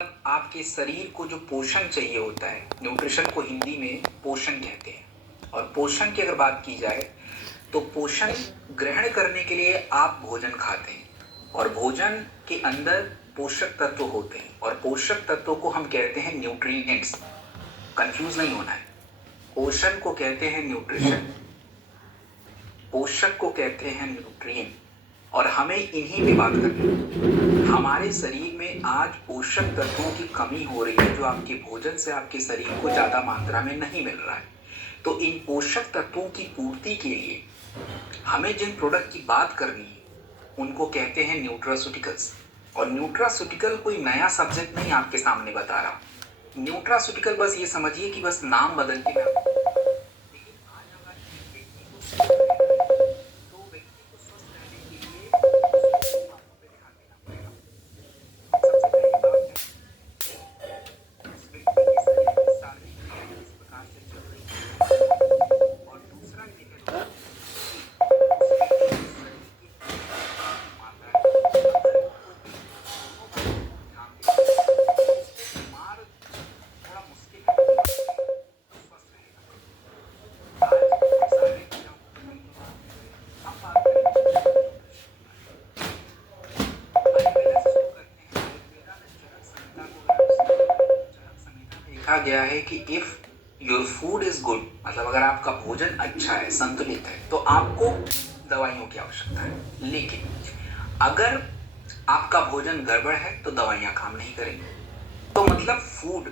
आपके शरीर को जो पोषण चाहिए होता है, न्यूट्रिशन को हिंदी में पोषण कहते हैं। और पोषण की अगर बात की जाए तो पोषण ग्रहण करने के लिए आप भोजन खाते हैं और भोजन के अंदर पोषक तत्व होते हैं और पोषक तत्वों को हम कहते हैं न्यूट्रिएंट्स। कंफ्यूज नहीं होना है, पोषण को कहते हैं न्यूट्रिशन, पोषक को कहते हैं न्यूट्रिएंट। और हमें इन्हीं पे बात करनी है। हमारे शरीर में आज पोषक तत्वों की कमी हो रही है जो आपके भोजन से आपके शरीर को ज्यादा मात्रा में नहीं मिल रहा है। तो इन पोषक तत्वों की पूर्ति के लिए हमें जिन प्रोडक्ट की बात करनी है उनको कहते हैं न्यूट्रास्यूटिकल्स। और न्यूट्रास्यूटिकल कोई नया सब्जेक्ट नहीं आपके सामने बता रहा। न्यूट्रास्यूटिकल बस ये समझिए कि बस नाम बदल के गया है कि if your food is good, मतलब अगर आपका भोजन अच्छा है, संतुलित है, तो आपको दवाइयों की आवश्यकता है। लेकिन अगर आपका भोजन गड़बड़ है तो दवाइयां काम नहीं करेंगी। तो मतलब फूड,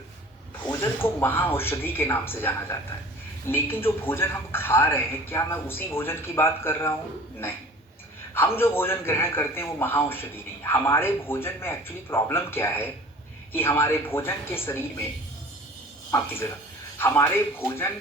भोजन को महाऔषधि के नाम से जाना जाता है। लेकिन जो भोजन हम खा रहे हैं, क्या मैं उसी भोजन की बात कर रहा हूं? नहीं। हम जो भोजन ग्रहण करते हैं वो महाऔषधि नहीं। हमारे भोजन में एक्चुअली प्रॉब्लम क्या है कि हमारे भोजन के शरीर में, माफ कीजिएगा, हमारे भोजन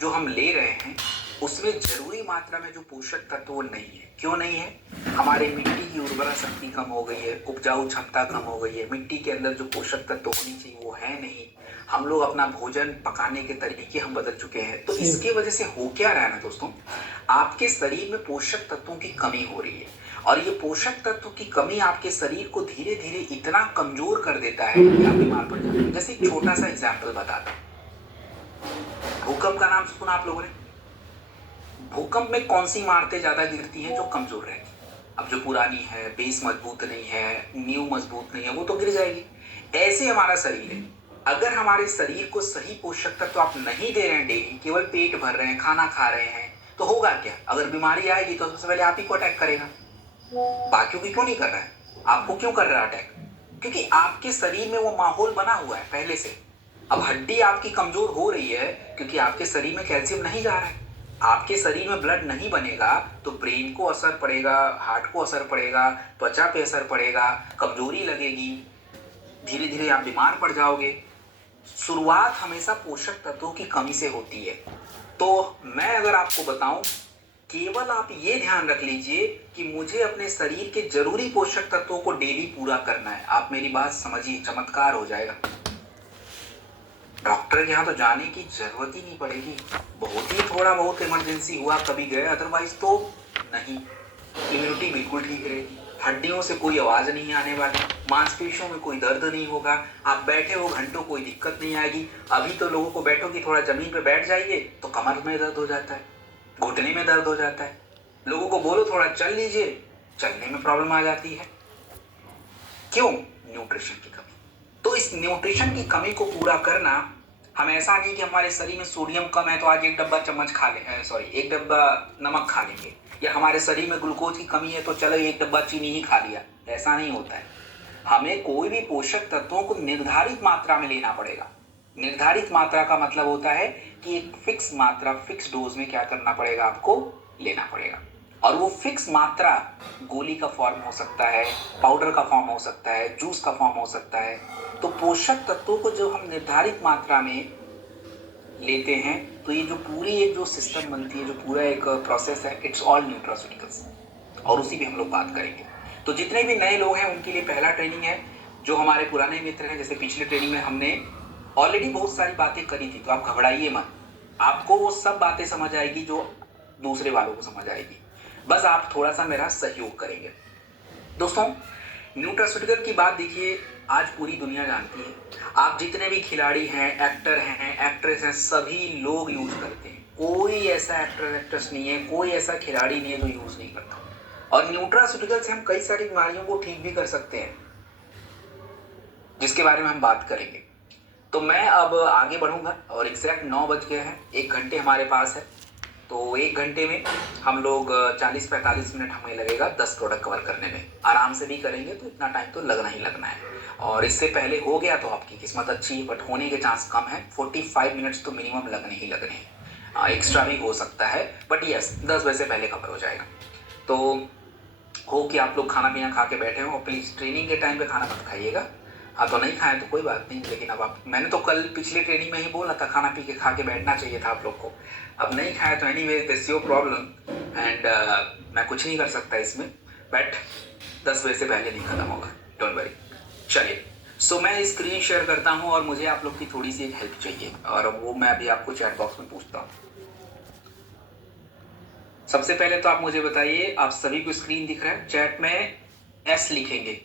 जो हम ले रहे हैं उसमें जरूरी मात्रा में जो पोषक तत्व वो नहीं है। क्यों नहीं है? हमारे मिट्टी की उर्वरा शक्ति कम हो गई है, उपजाऊ क्षमता कम हो गई है, मिट्टी के अंदर जो पोषक तत्व होनी चाहिए वो है नहीं। हम लोग अपना भोजन पकाने के तरीके हम बदल चुके हैं। तो इसकी वजह से हो क्या रहा है ना दोस्तों, आपके शरीर में पोषक तत्वों की कमी हो रही है। और ये पोषक तत्व की कमी आपके शरीर को धीरे धीरे इतना कमजोर कर देता है कि आप बीमार पड़ जाते हैं। जैसे एक छोटा सा एग्जाम्पल बताता हूं। भूकंप का नाम सुना आप लोगों ने? भूकंप में कौन सी इमारतें ज्यादा गिरती हैं? जो कमजोर रहेगी। अब जो पुरानी है, बेस मजबूत नहीं है, नींव मजबूत नहीं है, वो तो गिर जाएगी। ऐसे हमारा शरीर है। अगर हमारे शरीर को सही पोषक तत्व आप नहीं दे रहे हैं डेली, केवल पेट भर रहे हैं, खाना खा रहे हैं, तो होगा क्या? अगर बीमारी आएगी तो सबसे पहले आप ही को अटैक करेगा। बाकियों की क्यों नहीं कर रहा है? आपको क्यों कर रहा है अटैक? क्योंकि आपके शरीर में वो माहौल बना हुआ है पहले से। अब हड्डी आपकी कमजोर हो रही है क्योंकि आपके शरीर में कैल्शियम नहीं जा रहा है। आपके शरीर में ब्लड नहीं बनेगा तो ब्रेन को असर पड़ेगा, हार्ट को असर पड़ेगा, त्वचा पे असर पड़ेगा, कमजोरी लगेगी, धीरे धीरे आप बीमार पड़ जाओगे। शुरुआत हमेशा पोषक तत्वों की कमी से होती है। तो मैं अगर आपको बताऊं, केवल आप ये ध्यान रख लीजिए कि मुझे अपने शरीर के जरूरी पोषक तत्वों को डेली पूरा करना है। आप मेरी बात समझिए, चमत्कार हो जाएगा। डॉक्टर के यहाँ तो जाने की जरूरत ही नहीं पड़ेगी। बहुत ही थोड़ा बहुत इमरजेंसी हुआ कभी गए, अदरवाइज तो नहीं। इम्यूनिटी बिल्कुल ठीक रहेगी, हड्डियों से कोई आवाज नहीं आने वाली, मांसपेशियों में कोई दर्द नहीं होगा, आप बैठे हो घंटों कोई दिक्कत नहीं आएगी। अभी तो लोगों को बैठो कि थोड़ा जमीन पे बैठ जाइए तो कमर में दर्द हो जाता है, घुटने में दर्द हो जाता है। लोगों को बोलो थोड़ा चल लीजिए, चलने में प्रॉब्लम आ जाती है। क्यों? न्यूट्रिशन की कमी। तो इस न्यूट्रिशन की कमी को पूरा करना, हम ऐसा नहीं कि हमारे शरीर में सोडियम कम है तो आज एक डब्बा चम्मच खा ले, सॉरी एक डब्बा नमक खा लेंगे, या हमारे शरीर में ग्लूकोज की कमी है तो चलो एक डब्बा चीनी ही खा लिया। ऐसा नहीं होता है। हमें कोई भी पोषक तत्वों को निर्धारित मात्रा में लेना पड़ेगा। निर्धारित मात्रा का मतलब होता है कि एक फिक्स मात्रा, फिक्स डोज में क्या करना पड़ेगा, आपको लेना पड़ेगा। और वो फिक्स मात्रा गोली का फॉर्म हो सकता है, पाउडर का फॉर्म हो सकता है, जूस का फॉर्म हो सकता है। तो पोषक तत्वों को जो हम निर्धारित मात्रा में लेते हैं तो ये जो पूरी एक जो सिस्टम बनती है, जो पूरा एक प्रोसेस है, इट्स ऑल न्यूट्रास्यूटिकल्स। और उसी पे हम लोग बात करेंगे। तो जितने भी नए लोग हैं उनके लिए पहला ट्रेनिंग है। जो हमारे पुराने मित्र हैं, जैसे पिछले ट्रेनिंग में हमने ऑलरेडी बहुत सारी बातें करी थी, तो आप घबराइए मत। आपको वो सब बातें समझ आएगी जो दूसरे वालों को समझ आएगी। बस आप थोड़ा सा मेरा सहयोग करेंगे। दोस्तों, न्यूट्रास्यूटिकल की बात देखिए, आज पूरी दुनिया जानती है। आप जितने भी खिलाड़ी हैं, एक्टर हैं, एक्ट्रेस हैं, सभी लोग यूज करते हैं। कोई ऐसा एक्टर एक्ट्रेस नहीं है, कोई ऐसा खिलाड़ी नहीं है जो यूज नहीं करता। और न्यूट्रास्यूटिकल से हम कई सारी बीमारियों को ठीक भी कर सकते हैं, जिसके बारे में हम बात करेंगे। तो मैं अब आगे बढ़ूंगा और एग्जैक्ट 9 बज गए हैं, 1 घंटे हमारे पास है। तो 1 घंटे में हम लोग 40-45 मिनट हमें लगेगा 10 प्रोडक्ट कवर करने में। आराम से भी करेंगे तो इतना टाइम तो लगना ही लगना है। और इससे पहले हो गया तो आपकी किस्मत अच्छी है, बट होने के चांस कम है। 45 मिनट्स तो मिनिमम लगने ही लगने हैं, एक्स्ट्रा भी हो सकता है, बट यस 10 बजे से पहले कवर हो जाएगा। तो हो कि आप लोग खाना पीना खा के बैठे हो, प्लीज़ ट्रेनिंग के टाइम पे खाना मत खाइएगा। हाँ तो नहीं खाएं तो कोई बात नहीं, लेकिन अब आप, मैंने तो कल पिछले ट्रेनिंग में ही बोला था खाना पी के खा के बैठना चाहिए था आप लोग को। अब नहीं खाया तो anyways this your problem and मैं कुछ नहीं कर सकता इसमें, बट 10 बजे से पहले नहीं खत्म होगा, डोंट वरी। चलिए, सो मैं स्क्रीन शेयर करता हूँ और मुझे आप लोग की थोड़ी सी एक हेल्प चाहिए, और वो मैं अभी आपको चैट बॉक्स में पूछता हूँ। सबसे पहले तो आप मुझे बताइए, आप सभी को स्क्रीन दिख रहा है? चैट में एस लिखेंगे,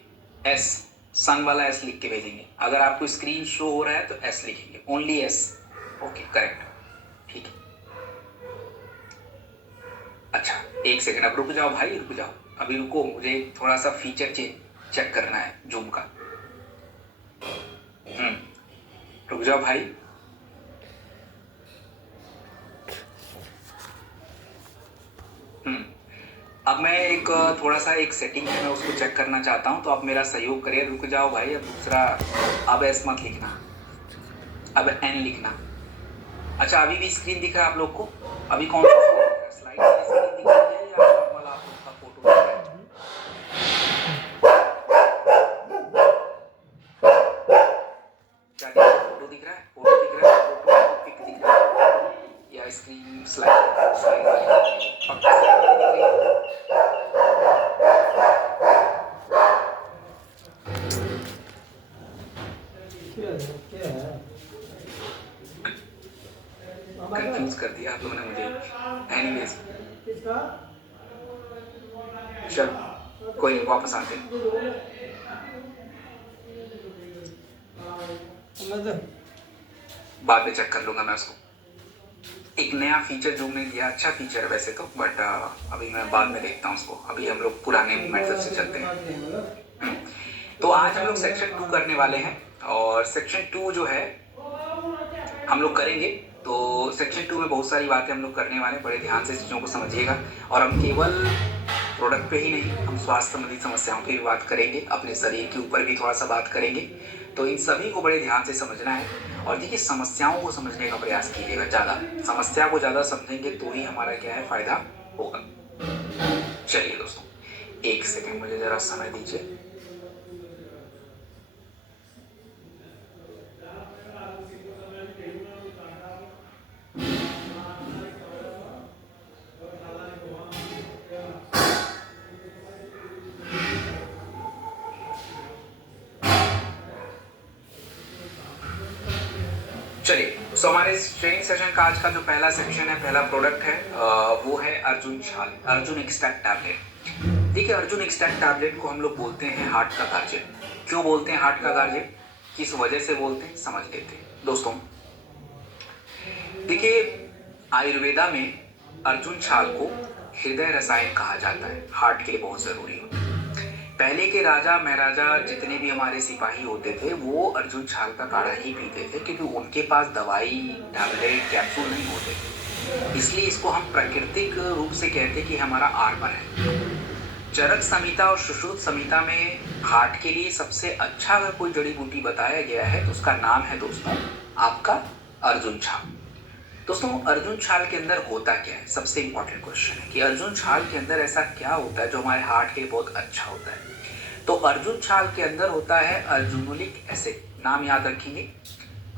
एस सन वाला एस लिख के भेजेंगे। अगर आपको स्क्रीन शो हो रहा है तो एस लिखेंगे, ओनली एस। ओके करेक्ट, ठीक है। अच्छा 1 सेकंड, अब रुक जाओ भाई, रुक जाओ, अभी रुको, मुझे थोड़ा सा फीचर चेक करना है जूम का। रुक जाओ भाई। अब मैं एक थोड़ा सा एक सेटिंग है, मैं उसको चेक करना चाहता हूँ, तो आप मेरा सहयोग करिए। रुक जाओ भाई। अब दूसरा, अब एस मत लिखना, अब एन लिखना। अच्छा अभी भी स्क्रीन दिख रहा है आप लोग को? अभी कौन सा स्लाइड वाली स्क्रीन दिख रही है या नॉर्मल आप लोग का फोटो दिख रहा है? क्या दिख रहा है? फोटो दिख रहा है, फोटो दिख रहा है, फोटो पिक दिख रहा है, या स्क्रीन स्लाइड स्लाइड वाली पक्का स्लाइड वाली दिख रही है? कंफ्यूज कर दिया आप लोगों ने मुझे। एनीवेज चलो कोई नहीं, वापस आते हैं। बाद में चेक कर लूंगा मैं उसको। एक नया फीचर जो ने दिया, अच्छा फीचर है वैसे तो, बट अभी मैं बाद में देखता हूँ उसको। अभी हम लोग पुराने मेथड से चलते हैं। तो आज हम लोग सेक्शन 2 करने वाले हैं, और सेक्शन 2 जो है हम लोग करेंगे। तो सेक्शन 2 में बहुत सारी बातें हम लोग करने वाले हैं, बड़े ध्यान से चीज़ों को समझिएगा। और हम केवल प्रोडक्ट पे ही नहीं, हम स्वास्थ्य संबंधी समस्याओं की भी बात करेंगे, अपने शरीर के ऊपर भी थोड़ा सा बात करेंगे। तो इन सभी को बड़े ध्यान से समझना है। और देखिए, समस्याओं को समझने का प्रयास कीजिएगा, ज़्यादा समस्या को ज़्यादा समझेंगे तो ही हमारा क्या है, फायदा होगा। चलिए दोस्तों, 1 सेकेंड मुझे ज़रा समय दीजिए। चलिए, सो हमारे ट्रेनिंग सेशन का आज का जो पहला सेक्शन है, पहला प्रोडक्ट है, वो है अर्जुन छाल, अर्जुन एक्सट्रैक्ट टैबलेट। देखिए, अर्जुन एक्सट्रैक्ट टैबलेट को हम लोग बोलते हैं हार्ट का गार्जियन। क्यों बोलते हैं हार्ट का गार्जियन, किस वजह से बोलते हैं, समझ लेते हैं दोस्तों। देखिए, आयुर्वेदा में अर्जुन छाल को हृदय रसायन कहा जाता है, हार्ट के लिए बहुत जरूरी होता है। पहले के राजा महाराजा जितने भी हमारे सिपाही होते थे, वो अर्जुन छाल का काढ़ा ही पीते थे, क्योंकि उनके पास दवाई, टैबलेट, कैप्सूल नहीं होते थे। इसलिए इसको हम प्राकृतिक रूप से कहते कि हमारा आर्मर है। चरक संहिता और सुश्रुत संहिता में हार्ट के लिए सबसे अच्छा अगर कोई जड़ी बूटी बताया गया है तो उसका नाम है दोस्तों आपका अर्जुन छाल। दोस्तों, अर्जुन छाल के अंदर होता क्या है, सबसे इंपॉर्टेंट क्वेश्चन है कि अर्जुन छाल के अंदर ऐसा क्या होता है जो हमारे हार्ट के लिए बहुत अच्छा होता है। तो अर्जुन छाल के अंदर होता है अर्जुनोलिक एसिड, नाम याद रखेंगे।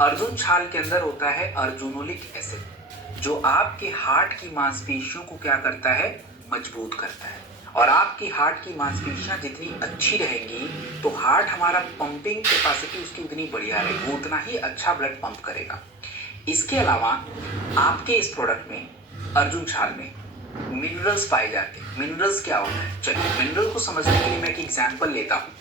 अर्जुन छाल के अंदर होता है अर्जुनोलिक एसिड, जो आपके हार्ट की मांसपेशियों को क्या करता है, मजबूत करता है। और आपकी हार्ट की मांसपेशियां जितनी अच्छी रहेंगी तो हार्ट हमारा पंपिंग कैपेसिटी उसकी उतनी बढ़िया रहेगी, वो उतना ही अच्छा ब्लड पंप करेगा। इसके अलावा आपके इस प्रोडक्ट में, अर्जुन छाल में, मिनरल्स पाए जाते हैं। मिनरल्स क्या होता है, चलिए मिनरल को समझने के लिए मैं एक एग्जांपल लेता हूँ।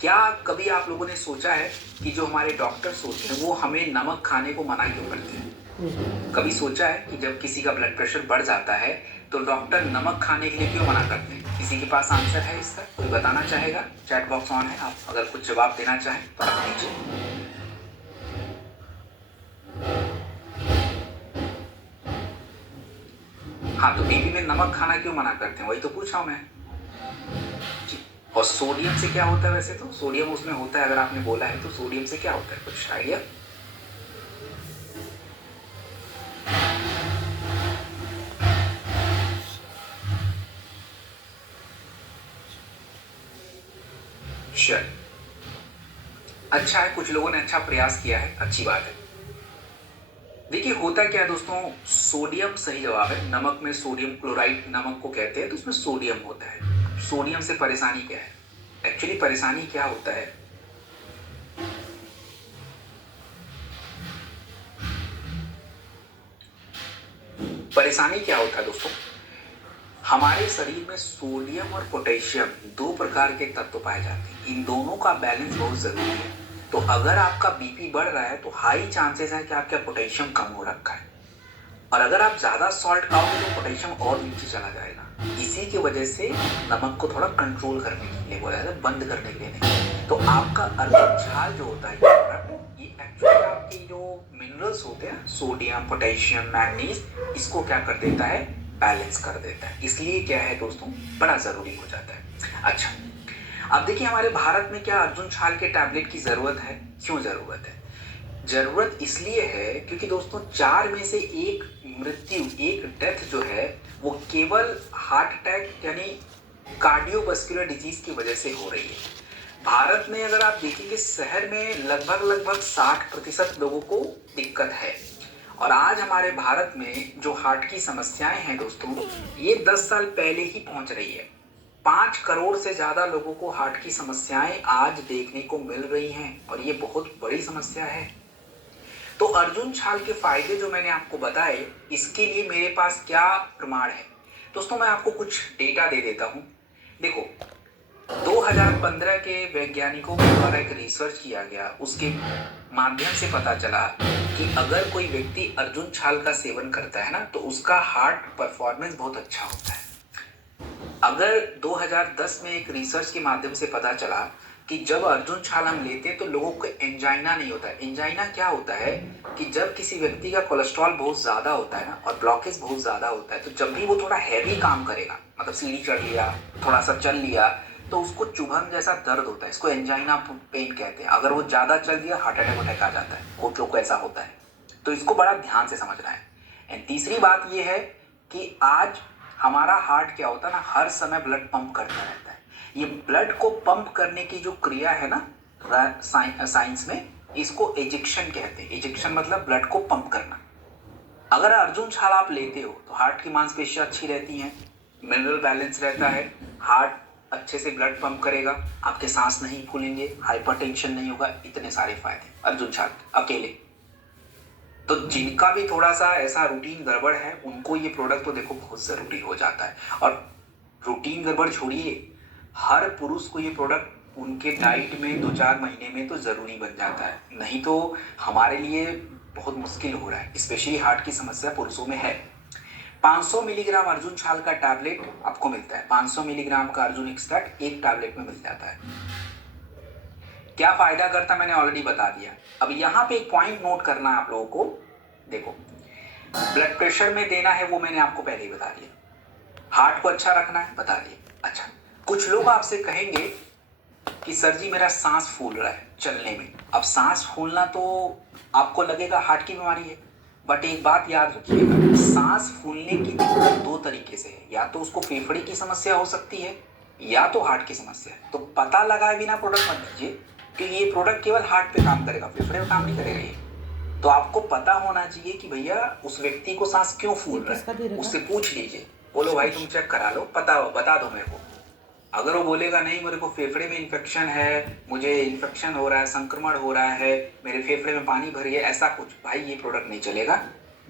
क्या कभी आप लोगों ने सोचा है कि जो हमारे डॉक्टर्स होते हैं वो हमें नमक खाने को मना क्यों करते हैं? कभी सोचा है कि जब किसी का ब्लड प्रेशर बढ़ जाता है तो डॉक्टर नमक खाने के लिए क्यों मना करते हैं? किसी के पास आंसर है इसका? कोई बताना चाहेगा? चैट बॉक्स ऑन है, आप अगर कुछ जवाब देना चाहें तो आप दीजिए। हाँ, तो बीपी में नमक खाना क्यों मना करते हैं, वही तो पूछ रहा हूं मैं जी। और सोडियम से क्या होता है? वैसे तो सोडियम उसमें होता है, अगर आपने बोला है तो सोडियम से क्या होता है, कुछ आइडिया? श्योर, अच्छा है, कुछ लोगों ने अच्छा प्रयास किया है, अच्छी बात है। देखिए होता क्या है दोस्तों, सोडियम सही जवाब है। नमक में सोडियम क्लोराइड नमक को कहते हैं, तो उसमें सोडियम होता है। सोडियम से परेशानी क्या है? एक्चुअली परेशानी क्या होता है, परेशानी क्या होता है दोस्तों, हमारे शरीर में सोडियम और पोटेशियम दो प्रकार के तत्व पाए जाते हैं। इन दोनों का बैलेंस बहुत जरूरी है। तो अगर आपका बीपी बढ़ रहा है तो हाई चांसेस है कि आपका पोटेशियम कम हो रखा है, और अगर आप ज्यादा सॉल्ट खाओगे तो पोटेशियम और नीचे चला जाएगा। इसी की वजह से नमक को थोड़ा कंट्रोल करने के लिए बोला जाता है, बंद करने के लिए नहीं। तो आपका अर्बन छाल जो होता है ये एक्चुअली आपके जो मिनरल्स होते हैं, सोडियम पोटेशियम मैग्नीज, इसको क्या कर देता है, बैलेंस कर देता है। इसलिए क्या है दोस्तों, बड़ा जरूरी हो जाता है। अच्छा, अब देखिए हमारे भारत में क्या अर्जुन छाल के टैबलेट की जरूरत है? क्यों जरूरत है? जरूरत इसलिए है क्योंकि दोस्तों 4 में से एक मृत्यु, एक डेथ जो है वो केवल हार्ट अटैक यानी कार्डियोवास्कुलर डिजीज की वजह से हो रही है। भारत में अगर आप देखेंगे शहर में लगभग 60% लोगों को दिक्कत है। और आज हमारे भारत में जो हार्ट की समस्याएं हैं दोस्तों, ये 10 साल पहले ही पहुंच रही है। 5 करोड़ से ज्यादा लोगों को हार्ट की समस्याएं आज देखने को मिल रही हैं, और ये बहुत बड़ी समस्या है। तो अर्जुन छाल के फायदे जो मैंने आपको बताए, इसके लिए मेरे पास क्या प्रमाण है दोस्तों, मैं आपको कुछ डेटा दे देता हूं। देखो 2015 के वैज्ञानिकों के द्वारा एक रिसर्च किया गया, उसके माध्यम से पता चला कि अगर कोई व्यक्ति अर्जुन छाल का सेवन करता है ना तो उसका हार्ट परफॉर्मेंस बहुत अच्छा होता है। अगर 2010 में एक रिसर्च के माध्यम से पता चला कि जब अर्जुन छाल हम लेते हैं तो लोगों को एंजाइना नहीं होता है। एंजाइना क्या होता है कि जब किसी व्यक्ति का कोलेस्ट्रॉल बहुत ज्यादा होता है ना और ब्लॉकेज बहुत ज्यादा होता है, तो जब भी वो थोड़ा हैवी काम करेगा, मतलब सीढ़ी चढ़ लिया, थोड़ा सा चल लिया, तो उसको चुभन जैसा दर्द होता है। इसको एंजाइना पेन कहते हैं। अगर वो ज्यादा चल दिया हार्ट अटैक आ जाता है, बहुत लोग को ऐसा होता है। तो इसको बड़ा ध्यान से समझना है। एंड तीसरी बात ये है कि आज हमारा हार्ट क्या होता है ना, हर समय ब्लड पंप करता रहता है। ये ब्लड को पंप करने की जो क्रिया है ना, साइंस में इसको एजेक्शन कहते हैं। एजेक्शन मतलब ब्लड को पंप करना। अगर अर्जुन छाल आप लेते हो तो हार्ट की मांसपेशियां अच्छी रहती हैं, मिनरल बैलेंस रहता है, हार्ट अच्छे से ब्लड पंप करेगा, आपके सांस नहीं फूलेंगे, हाइपरटेंशन नहीं होगा, इतने सारे फायदे अर्जुन छाल अकेले। तो जिनका भी थोड़ा सा ऐसा रूटीन गड़बड़ है उनको ये प्रोडक्ट तो देखो बहुत जरूरी हो जाता है। और रूटीन गड़बड़ छोड़िए, हर पुरुष को ये प्रोडक्ट उनके डाइट में 2-4 महीने में तो जरूरी बन जाता है, नहीं तो हमारे लिए बहुत मुश्किल हो रहा है। स्पेशली हार्ट की समस्या पुरुषों में है। 500 मिलीग्राम अर्जुन छाल का टैबलेट आपको मिलता है। 500 मिलीग्राम का अर्जुन एक्सट्रैक्ट एक टैबलेट में मिल जाता है। क्या फायदा करता मैंने ऑलरेडी बता दिया। अब यहाँ पे एक पॉइंट नोट करना है आप लोगों को। देखो ब्लड प्रेशर में देना है वो मैंने आपको पहले ही बता दिया, हार्ट को अच्छा रखना है बता दिया। अच्छा, कुछ लोग आपसे कहेंगे कि सर जी मेरा सांस फूल रहा है चलने में। अब सांस फूलना तो आपको लगेगा हार्ट की बीमारी है, बट एक बात याद रखिएगा, सांस फूलने की दिक्कत दो तरीके से है, या तो उसको फेफड़े की समस्या हो सकती है या तो हार्ट की समस्या है। तो पता लगाए बिना प्रोडक्ट मत लीजिए, क्योंकि ये प्रोडक्ट केवल हार्ट पे काम करेगा, फेफड़े पे काम नहीं करेगा ये। तो आपको पता होना चाहिए कि भैया उस व्यक्ति को सांस क्यों फूल रहा है, उससे पूछ लीजिए, बोलो भाई तुम चेक करा लो, बता दो मेरे को। अगर वो बोलेगा नहीं मेरे को फेफड़े में इन्फेक्शन है, मुझे इन्फेक्शन हो रहा है, संक्रमण हो रहा है, मेरे फेफड़े में पानी भरी है, ऐसा कुछ, भाई ये प्रोडक्ट नहीं चलेगा,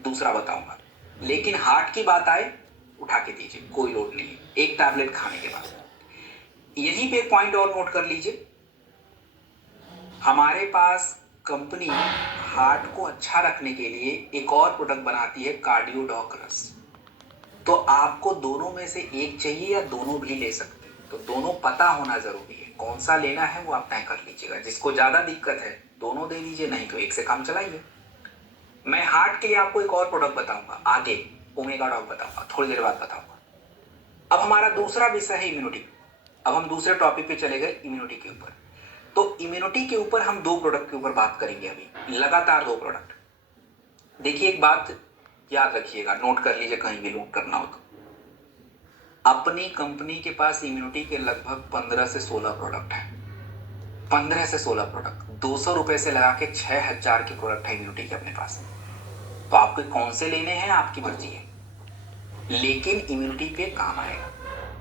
दूसरा बताऊंगा। लेकिन हार्ट की बात आए उठा के दीजिए, कोई लोड नहीं है, एक टैबलेट खाने के बाद। यहीं पे एक पॉइंट और नोट कर लीजिए, हमारे पास कंपनी हार्ट को अच्छा रखने के लिए एक और प्रोडक्ट बनाती है, कार्डियोडॉक्रस। तो आपको दोनों में से एक चाहिए या दोनों भी ले सकते हैं, तो दोनों पता होना जरूरी है। कौन सा लेना है वो आप तय कर लीजिएगा। जिसको ज्यादा दिक्कत है दोनों दे दीजिए, नहीं तो एक से काम चलाइए। मैं हार्ट के लिए आपको एक और प्रोडक्ट बताऊंगा आगे, ओमेगा डॉग बताऊंगा, थोड़ी देर बाद बताऊंगा। अब हमारा दूसरा विषय है इम्यूनिटी। अब हम दूसरे टॉपिक पे चले गए, इम्यूनिटी के ऊपर। तो इम्यूनिटी के ऊपर हम दो प्रोडक्ट के ऊपर बात करेंगे अभी, लगातार दो प्रोडक्ट। देखिए एक बात याद रखिएगा, नोट कर लीजिए कहीं भी नोट करना हो तो। अपनी कंपनी के पास इम्यूनिटी के लगभग 15 से 16 प्रोडक्ट है। 15 से 16 प्रोडक्ट, 200 रुपए से लगा के 6000 के प्रोडक्ट है इम्यूनिटी के अपने पास। तो आपको कौन से लेने हैं आपकी मर्जी है, लेकिन इम्यूनिटी पे काम आएगा।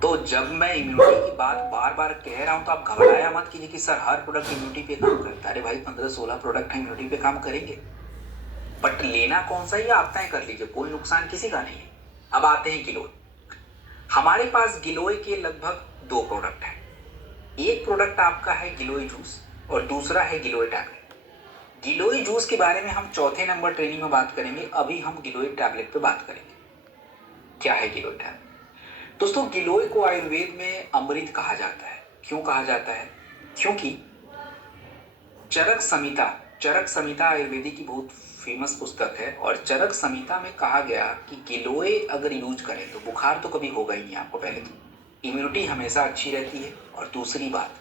तो जब मैं इम्यूनिटी की बात बार बार कह रहा हूं तो आप घबराया मत कीजिए कि सर हर प्रोडक्ट इम्यूनिटी पे काम करता है। अरे भाई 15-16 प्रोडक्ट है इम्यूनिटी पे काम करेंगे, बट लेना कौन सा ही आप तय कर लीजिए, कोई नुकसान किसी का नहीं है। अब आते हैं गिलोय। हमारे पास गिलोय के लगभग दो प्रोडक्ट हैं। एक प्रोडक्ट आपका है गिलोय जूस और दूसरा है गिलोय टैबलेट। गिलोय जूस के बारे में हम चौथे नंबर ट्रेनिंग में बात करेंगे, अभी हम गिलोय टैबलेट पे बात करेंगे। क्या है गिलोय टैबलेट? दोस्तों गिलोय को आयुर्वेद में अमृत कहा जाता है। क्यों कहा जाता है? क्योंकि चरक संहिता, चरक संहिता आयुर्वेदिक की बहुत फेमस पुस्तक है, और चरक संहिता में कहा गया कि गिलोय अगर यूज करें तो बुखार तो कभी होगा ही नहीं आपको, पहले तो इम्यूनिटी हमेशा अच्छी रहती है। और दूसरी बात,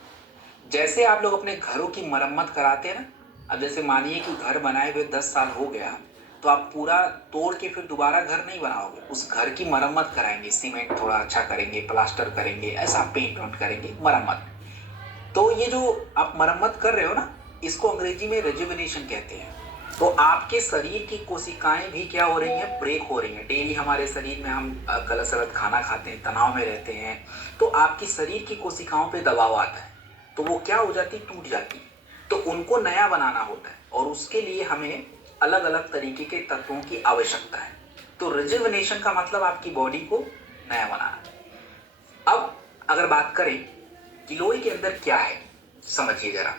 जैसे आप लोग अपने घरों की मरम्मत कराते हैं ना, अब जैसे मानिए कि घर बनाए हुए 10 साल हो गया, तो आप पूरा तोड़ के फिर दोबारा घर नहीं बनाओगे, उस घर की मरम्मत कराएंगे, सीमेंट थोड़ा अच्छा करेंगे, प्लास्टर करेंगे, ऐसा पेंट वेंट करेंगे, मरम्मत। तो ये जो आप मरम्मत कर रहे हो ना, इसको अंग्रेजी में रेजुविनेशन कहते हैं। तो आपके शरीर की कोशिकाएं भी क्या हो रही हैं, ब्रेक हो रही हैं। डेली हमारे शरीर में हम गलत सलत खाना खाते हैं, तनाव में रहते हैं, तो आपकी शरीर की कोशिकाओं पे दबाव आता है, तो वो क्या हो जाती, टूट जाती है। तो उनको नया बनाना होता है, और उसके लिए हमें अलग अलग तरीके के तत्वों की आवश्यकता है। तो रिजुविनेशन का मतलब आपकी बॉडी को नया बनाना। अब अगर बात करें गिलोय के अंदर क्या है, समझिए जरा।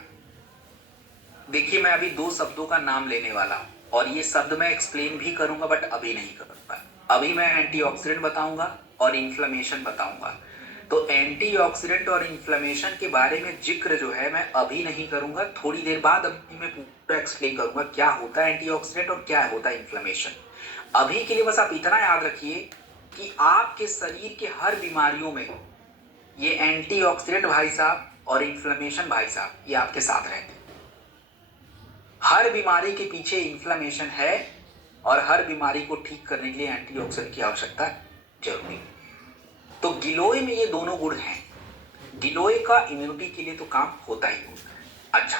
देखिए मैं अभी दो शब्दों का नाम लेने वाला हूं, और ये शब्द मैं एक्सप्लेन भी करूंगा, बट अभी नहीं करूंगा। अभी मैं एंटीऑक्सीडेंट बताऊंगा और इन्फ्लेमेशन बताऊंगा। तो एंटीऑक्सीडेंट और इन्फ्लेमेशन के बारे में जिक्र जो है मैं अभी नहीं करूंगा, थोड़ी देर बाद अभी मैं पूरा एक्सप्लेन करूंगा क्या होता है एंटीऑक्सीडेंट और क्या होता है इन्फ्लेमेशन। अभी के लिए बस आप इतना याद रखिए कि आपके शरीर के हर बीमारियों में ये एंटीऑक्सीडेंट भाई साहब और इन्फ्लेमेशन भाई साहब ये आपके साथ रहते हैं। हर बीमारी के पीछे इन्फ्लेमेशन है, और हर बीमारी को ठीक करने के लिए एंटीऑक्सीडेंट की आवश्यकता जरूरी है। तो गिलोय में ये दोनों गुण हैं। गिलोय का इम्यूनिटी के लिए तो काम होता ही होता है। अच्छा,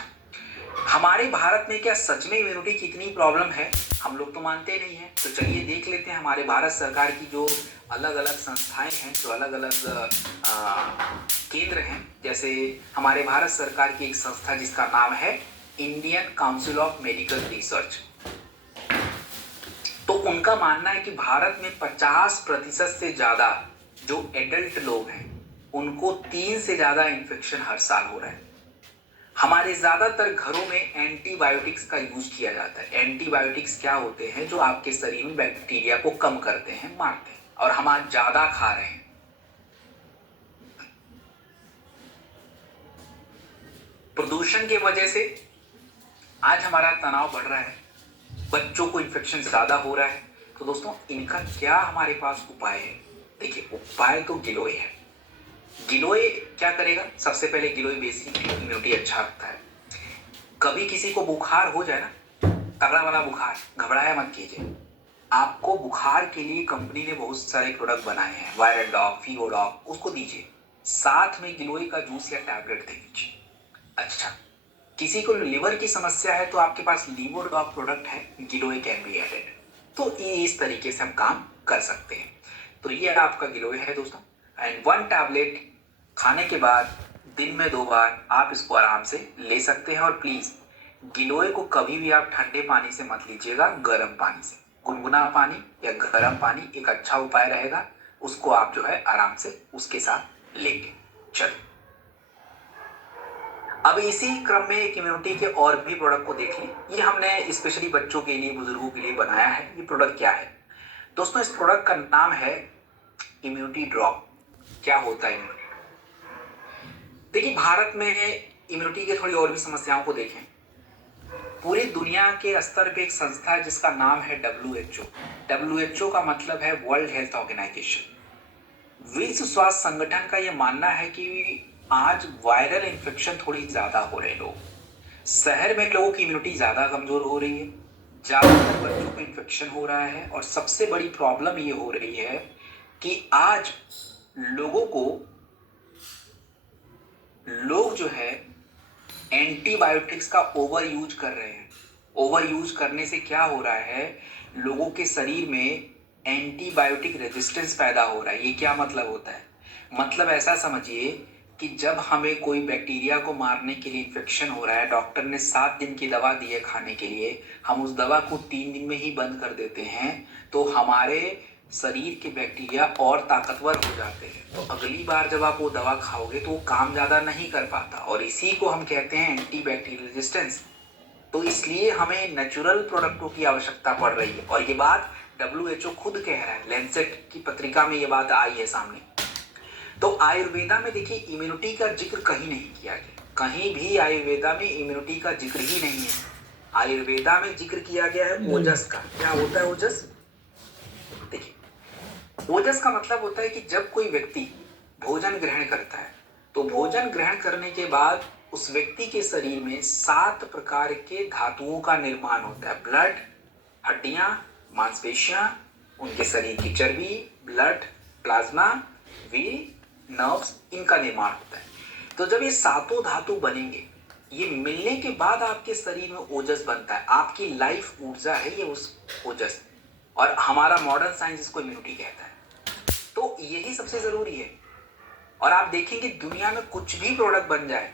हमारे भारत में क्या सच में इम्यूनिटी की इतनी प्रॉब्लम है? हम लोग तो मानते नहीं है। तो चलिए देख लेते हैं हमारे भारत सरकार की जो अलग अलग संस्थाएं हैं, जो अलग अलग केंद्र हैं। जैसे हमारे भारत सरकार की एक संस्था जिसका नाम है Indian council of medical research. तो उनका मानना है कि भारत में 50% से ज्यादा जो एडल्ट लोग हैं उनको 3 से ज्यादा इन्फेक्शन हर साल हो रहा है। हमारे ज्यादातर घरों में एंटीबायोटिक्स का यूज किया जाता है। एंटीबायोटिक्स क्या होते हैं? जो आपके शरीर में बैक्टीरिया को कम करते हैं, मारते हैं, और हम आज ज्यादा खा रहे हैं। प्रदूषण की वजह से आज हमारा तनाव बढ़ रहा है, बच्चों को इन्फेक्शन ज्यादा हो रहा है। तो दोस्तों इनका क्या हमारे पास उपाय है? देखिए उपाय तो गिलोय है। गिलोय क्या करेगा? सबसे पहले गिलोय बेसिक इम्यूनिटी अच्छा रखता है। कभी किसी को बुखार हो जाए ना, तगड़ा वाला बुखार, घबराया मत कीजिए। आपको बुखार के लिए कंपनी ने बहुत सारे प्रोडक्ट बनाए हैं, वायरल डॉग, फीवोडॉग, उसको दीजिए। साथ में गिलोय का जूस या टैबलेट दे दीजिए। अच्छा, किसी को लिवर की समस्या है तो आपके पास लीवोडॉग प्रोडक्ट है, गिलोय कैन बी एडेड। तो इस तरीके से हम काम कर सकते हैं। तो ये आपका गिलोय है दोस्तों। एंड 1 टैबलेट खाने के बाद दिन में 2 बार आप इसको आराम से ले सकते हैं। और प्लीज गिलोय को कभी भी आप ठंडे पानी से मत लीजिएगा, गर्म पानी से। गुनगुना पानी या गर्म पानी एक अच्छा उपाय रहेगा, उसको आप जो है आराम से उसके साथ लेंगे। चलिए अब इसी क्रम में एक इम्यूनिटी के और भी प्रोडक्ट को देख लें। ये हमने स्पेशली बच्चों के लिए, बुजुर्गों के लिए बनाया है। ये प्रोडक्ट क्या है दोस्तों? इस प्रोडक्ट का नाम है इम्यूनिटी ड्रॉप। क्या होता है इम्यूनिटी? देखिए, भारत में इम्यूनिटी की थोड़ी और भी समस्याओं को देखें। पूरी दुनिया के स्तर पे एक संस्था है जिसका नाम है WHO। WHO का मतलब है वर्ल्ड हेल्थ ऑर्गेनाइजेशन। विश्व स्वास्थ्य संगठन का यह मानना है कि आज वायरल इन्फेक्शन थोड़ी ज्यादा हो रहे लोग, शहर में लोगों की इम्यूनिटी ज्यादा कमजोर हो रही है, ज्यादातर बच्चों को इन्फेक्शन हो रहा है, और सबसे बड़ी प्रॉब्लम ये हो रही है कि आज लोग जो है एंटीबायोटिक्स का ओवर यूज कर रहे हैं। ओवर यूज करने से क्या हो रहा है, लोगों के शरीर में एंटीबायोटिक रेजिस्टेंस पैदा हो रहा है। ये क्या मतलब होता है? मतलब ऐसा समझिए कि जब हमें कोई बैक्टीरिया को मारने के लिए इन्फेक्शन हो रहा है, डॉक्टर ने 7 दिन की दवा दी है खाने के लिए, हम उस दवा को 3 दिन में ही बंद कर देते हैं, तो हमारे शरीर के बैक्टीरिया और ताकतवर हो जाते हैं। तो अगली बार जब आप वो दवा खाओगे तो वो काम ज्यादा नहीं कर पाता, और इसी को हम कहते हैं एंटी बैक्टीरियल रेजिस्टेंस। तो इसलिए हमें नेचुरल प्रोडक्टों की आवश्यकता पड़ रही है, और ये बात WHO खुद कह रहा है। लैंसेट की पत्रिका में ये बात आई है सामने। तो आयुर्वेदा में देखिए, इम्यूनिटी का जिक्र कहीं नहीं किया गया। कहीं भी आयुर्वेदा में इम्यूनिटी का जिक्र ही नहीं है। आयुर्वेदा में जिक्र किया गया है ओजस का। क्या होता है ओजस? देखिए, ओजस का मतलब होता है कि जब कोई व्यक्ति भोजन ग्रहण करता है, तो भोजन ग्रहण करने के बाद उस व्यक्ति के शरीर में 7 प्रकार के धातुओं का निर्माण होता है। ब्लड, हड्डियां, मांसपेशियां, उनके शरीर की चर्बी, ब्लड, प्लाज्मा, व्हील, नर्व्स, इनका निर्माण होता है। तो जब ये 7 धातु बनेंगे, ये मिलने के बाद आपके शरीर में ओजस बनता है। आपकी लाइफ ऊर्जा है ये उस ओजस, और हमारा मॉडर्न साइंस इसको इम्यूनिटी कहता है। तो यही सबसे जरूरी है। और आप देखेंगे दुनिया में कुछ भी प्रोडक्ट बन जाए,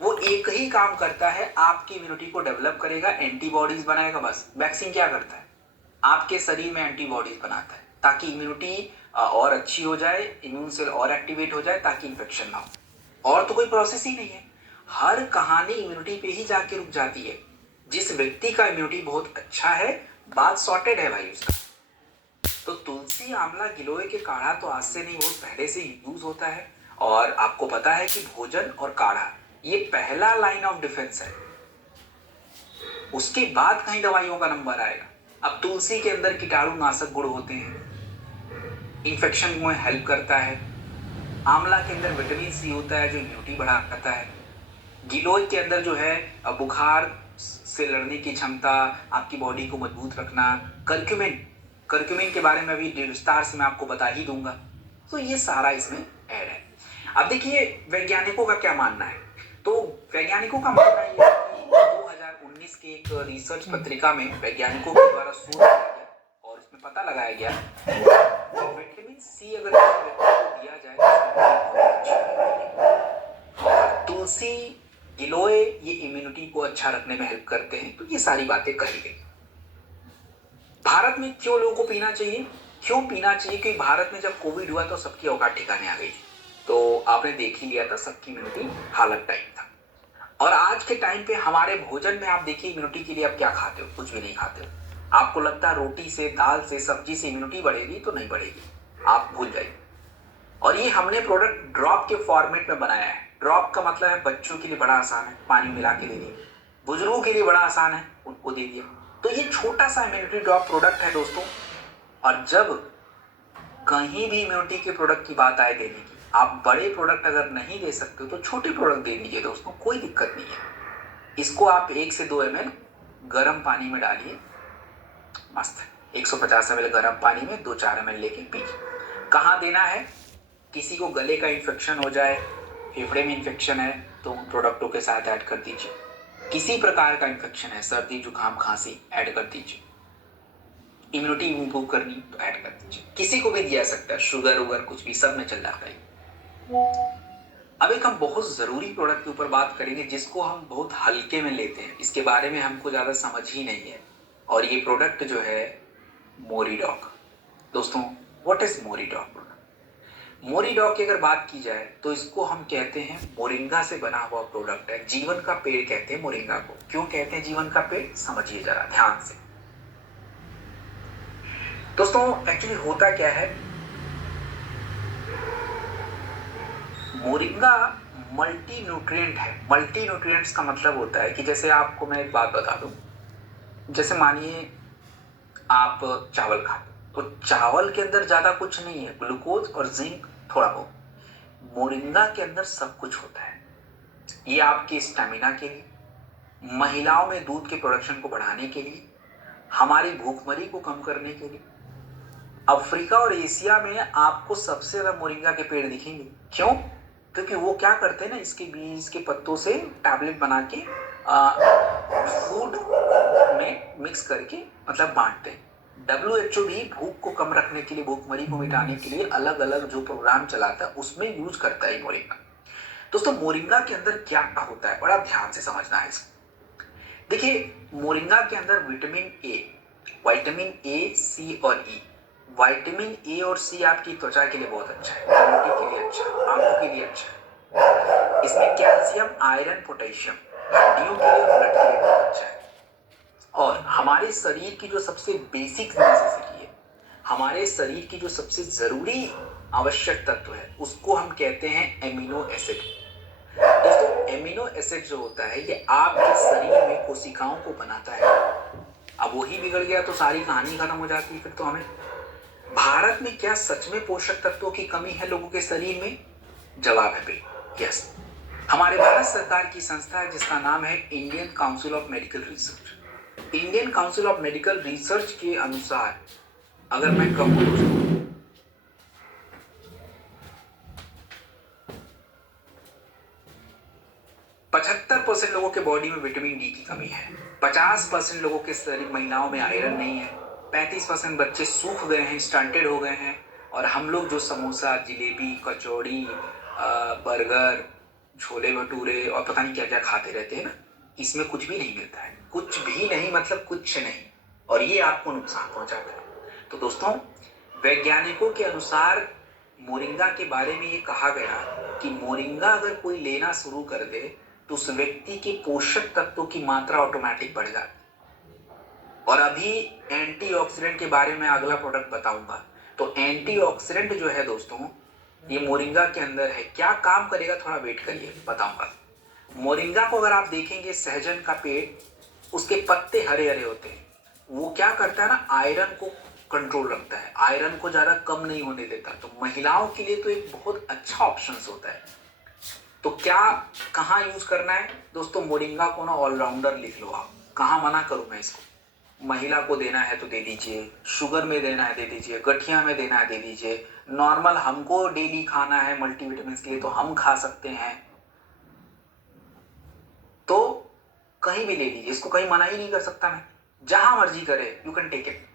वो एक ही काम करता है, आपकी इम्यूनिटी को डेवलप करेगा, एंटीबॉडीज बनाएगा। बस वैक्सीन क्या करता है? आपके शरीर में एंटीबॉडीज बनाता है ताकि इम्यूनिटी और अच्छी हो जाए, इम्यून सेल और एक्टिवेट हो जाए, ताकि इन्फेक्शन ना हो। और तो कोई प्रोसेस ही नहीं है। हर कहानी इम्यूनिटी पे ही जाके रुक जाती है। जिस व्यक्ति का इम्यूनिटी बहुत अच्छा है, बात सॉर्टेड है भाई उसका। तो तुलसी, आंवला, गिलोय के काढ़ा तो आज से नहीं, बहुत पहले से यूज होता है। और आपको पता है कि भोजन और काढ़ा ये पहला लाइन ऑफ डिफेंस है, उसके बाद कहीं दवाइयों का नंबर आएगा। अब तुलसी के अंदर कीटाणुनाशक गुण होते हैं, इन्फेक्शन में हेल्प करता है। आंवला के अंदर विटामिन सी होता है जो इम्यूनिटी बढ़ाता है। गिलोय के अंदर जो है बुखार से लड़ने की क्षमता, आपकी बॉडी को मजबूत रखना। कर्क्यूमिन के बारे में अभी विस्तार से मैं आपको बता ही दूंगा। तो ये सारा इसमें ऐड है। अब देखिए, वैज्ञानिकों का क्या मानना है। तो वैज्ञानिकों का मानना ये है कि 2019 के एक रिसर्च पत्रिका में वैज्ञानिकों के द्वारा शोध किया गया, और इसमें पता लगाया गया कि विटामिन सी अगर किसी व्यक्ति को दिया जाए तो इसमें बहुत अच्छी होती है। और तुलसी, गिलोय ये इम्यूनिटी को अच्छा रखने में हेल्प करते हैं। तो ये सारी बातें कही गई। भारत में क्यों लोगों को पीना चाहिए? क्यों पीना चाहिए? क्योंकि भारत में जब कोविड हुआ तो सबकी औकात ठिकाने आ गई थी। तो आपने देख ही लिया था, सबकी इम्यूनिटी हालत टाइप था। और आज के टाइम पे हमारे भोजन में आप देखिए, इम्यूनिटी के लिए आप क्या खाते हो? कुछ भी नहीं खाते हो। आपको लगता है रोटी से, दाल से, सब्जी से इम्यूनिटी बढ़ेगी, तो नहीं बढ़ेगी, आप भूल जाइए। और ये हमने प्रोडक्ट ड्रॉप के फॉर्मेट में बनाया है। ड्रॉप का मतलब है बच्चों के लिए बड़ा आसान है, पानी मिला के दे दिए। बुजुर्गों के लिए बड़ा आसान है, उनको दे दिया। तो ये छोटा सा इम्यूनिटी ड्रॉप प्रोडक्ट है दोस्तों। और जब कहीं भी इम्यूनिटी के प्रोडक्ट की बात आए देने की, आप बड़े प्रोडक्ट अगर नहीं दे सकते तो छोटे प्रोडक्ट दे दीजिए दोस्तों, कोई दिक्कत नहीं है। इसको आप 1 से 2 ml गर्म पानी में डालिए, मस्त 150 ml गर्म पानी में 2-4 ml लेके पीजिए। कहाँ देना है? किसी को गले का इन्फेक्शन हो जाए, फेफड़े में इन्फेक्शन है, तो उन प्रोडक्टों के साथ ऐड कर दीजिए। किसी प्रकार का इन्फेक्शन है, सर्दी, जुकाम, खांसी, ऐड कर दीजिए। इम्यूनिटी इंप्रूव करनी तो ऐड कर दीजिए। किसी को भी दिया सकता है, शुगर वुगर कुछ भी, सब में चल जाता है। अब एक हम बहुत जरूरी प्रोडक्ट के ऊपर बात करेंगे जिसको हम बहुत हल्के में लेते हैं, इसके बारे में हमको ज्यादा समझ ही नहीं है। और ये प्रोडक्ट जो है मोरीडॉक। दोस्तों, व्हाट इज मोरीडॉक? मोरिडॉग की अगर बात की जाए तो इसको हम कहते हैं मोरिंगा से बना हुआ प्रोडक्ट है। जीवन का पेड़ कहते हैं मोरिंगा को। क्यों कहते हैं जीवन का पेड़, समझिए जरा ध्यान से। दोस्तों एक्चुअली होता क्या है, मोरिंगा मल्टी न्यूट्रिएंट है। मल्टी न्यूट्रिएंट्स का मतलब होता है कि जैसे आपको मैं एक बात बता दूं, जैसे मानिए आप चावल खाते, तो चावल के अंदर ज्यादा कुछ नहीं है, ग्लूकोज और जिंक थोड़ा बहुत। मोरिंगा के अंदर सब कुछ होता है। ये आपके स्टेमिना के लिए, महिलाओं में दूध के प्रोडक्शन को बढ़ाने के लिए, हमारी भूखमरी को कम करने के लिए। अफ्रीका और एशिया में आपको सबसे ज्यादा मोरिंगा के पेड़ दिखेंगे। क्यों? क्योंकि वो क्या करते हैं ना, इसके बीज के पत्तों से टैबलेट बना के फूड में मिक्स करके मतलब बांटते हैं। WHO भी भूख को कम रखने के लिए, भूखमरी को मिटाने के लिए अलग अलग जो प्रोग्राम चलाता है उसमें यूज करता है मोरिंगा। दोस्तों मोरिंगा के अंदर क्या होता है, बड़ा ध्यान से समझना है इसको। देखिए मोरिंगा के अंदर विटामिन ए, सी और ई। विटामिन ए और सी आपकी त्वचा के लिए बहुत अच्छा है, इम्यूनिटी के लिए अच्छा है, आंखों के लिए अच्छा है। इसमें कैल्शियम, आयरन, पोटेशियम हड्डियों के लिए और ब्लड के लिए बहुत अच्छा है। और हमारे शरीर की जो सबसे बेसिक नेसेसिटी है, हमारे शरीर की जो सबसे जरूरी आवश्यक तत्व है, उसको हम कहते हैं एमिनो एसिड। दोस्तों एमिनो एसिड जो होता है ये आपके शरीर में कोशिकाओं को बनाता है। अब वही बिगड़ गया तो सारी कहानी खत्म हो जाती है फिर तो हमें। भारत में क्या सच में पोषक तत्वों की कमी है लोगों के शरीर में? जवाब है बिल्कुल यस। हमारे भारत सरकार की संस्था है जिसका नाम है Indian council of medical research. Indian council of medical research के अनुसार अगर मैं कहूं दोस्तों, 75% लोगों के बॉडी में विटामिन डी की कमी है। 50% लोगों के शरीर, महिलाओं में आयरन नहीं है। 35% बच्चे सूख गए हैं, स्टंटेड हो गए हैं। और हम लोग जो समोसा, जिलेबी, कचौड़ी, बर्गर, छोले भटूरे और पता नहीं क्या क्या खाते रहते हैं ना, इसमें कुछ भी नहीं मिलता है। कुछ भी नहीं मतलब कुछ नहीं, और ये आपको नुकसान पहुंचाता है। तो दोस्तों वैज्ञानिकों के अनुसार मोरिंगा के बारे में ये कहा गया कि मोरिंगा अगर कोई लेना शुरू कर दे तो उस व्यक्ति के पोषक तत्वों की मात्रा ऑटोमेटिक बढ़ जाती है। और अभी एंटीऑक्सीडेंट के बारे में अगला प्रोडक्ट बताऊंगा। तो एंटीऑक्सीडेंट जो है दोस्तों, ये मोरिंगा के अंदर है। क्या काम करेगा, थोड़ा वेट करिए बताऊंगा। मोरिंगा को अगर आप देखेंगे, सहजन का पेड़, उसके पत्ते हरे हरे होते हैं। वो क्या करता है ना, आयरन को कंट्रोल रखता है, आयरन को ज्यादा कम नहीं होने देता। तो महिलाओं के लिए तो एक बहुत अच्छा ऑप्शन होता है। तो क्या, कहाँ यूज करना है दोस्तों? मोरिंगा को ना ऑलराउंडर लिख लो आप। कहाँ मना करूं मैं इसको? महिला को देना है तो दे दीजिए, शुगर में देना है दे दीजिए, गठिया में देना है दे दीजिए, नॉर्मल हमको डेली खाना है मल्टीविटामिन के लिए तो हम खा सकते हैं। तो कहीं भी ले लीजिए, इसको कहीं मना ही नहीं कर सकता मैं, जहां मर्जी करे यू कैन टेक इट।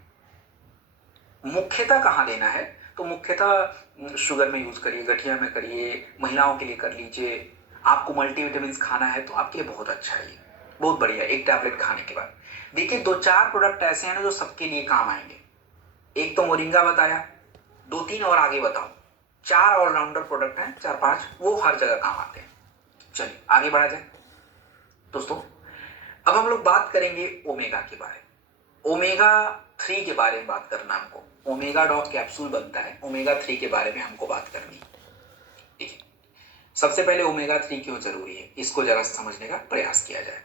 मुख्यतः कहाँ लेना है? तो मुख्यतः शुगर में यूज करिए, गठिया में करिए, महिलाओं के लिए कर लीजिए। आपको मल्टीविटामिन खाना है तो आपके लिए बहुत अच्छा है, ये बहुत बढ़िया है एक टैबलेट खाने के बाद। देखिए 2-4 प्रोडक्ट ऐसे हैं ना जो सबके लिए काम आएंगे। एक तो मोरिंगा बताया, 2-3 और आगे बताओ। 4 ऑलराउंडर प्रोडक्ट हैं, 4-5, वो हर जगह काम आते हैं। चलिए आगे बढ़ा जाए दोस्तों। अब हम लोग बात करेंगे ओमेगा के बारे में। ओमेगा 3 के बारे में बात करना हमको। ओमेगा डॉट कैप्सूल बनता है, ओमेगा 3 के बारे में हमको बात करनी। देखिए सबसे पहले ओमेगा 3 क्यों जरूरी है, इसको जरा समझने का प्रयास किया जाए।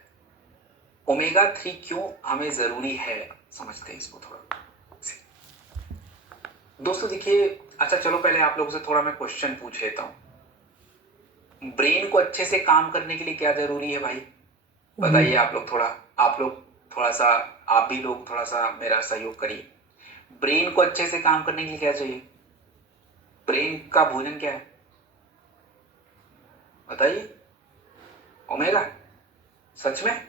ओमेगा 3 क्यों हमें जरूरी है, समझते हैं इसको थोड़ा दोस्तों। देखिए अच्छा चलो पहले आप लोगों से थोड़ा मैं क्वेश्चन पूछ लेता हूं। ब्रेन को अच्छे से काम करने के लिए क्या जरूरी है भाई, बताइए आप लोग थोड़ा। आप लोग थोड़ा सा, आप भी लोग थोड़ा सा मेरा सहयोग करिए। ब्रेन को अच्छे से काम करने के लिए क्या चाहिए? ब्रेन का भोजन क्या है बताइए? ओमेगा। सच में?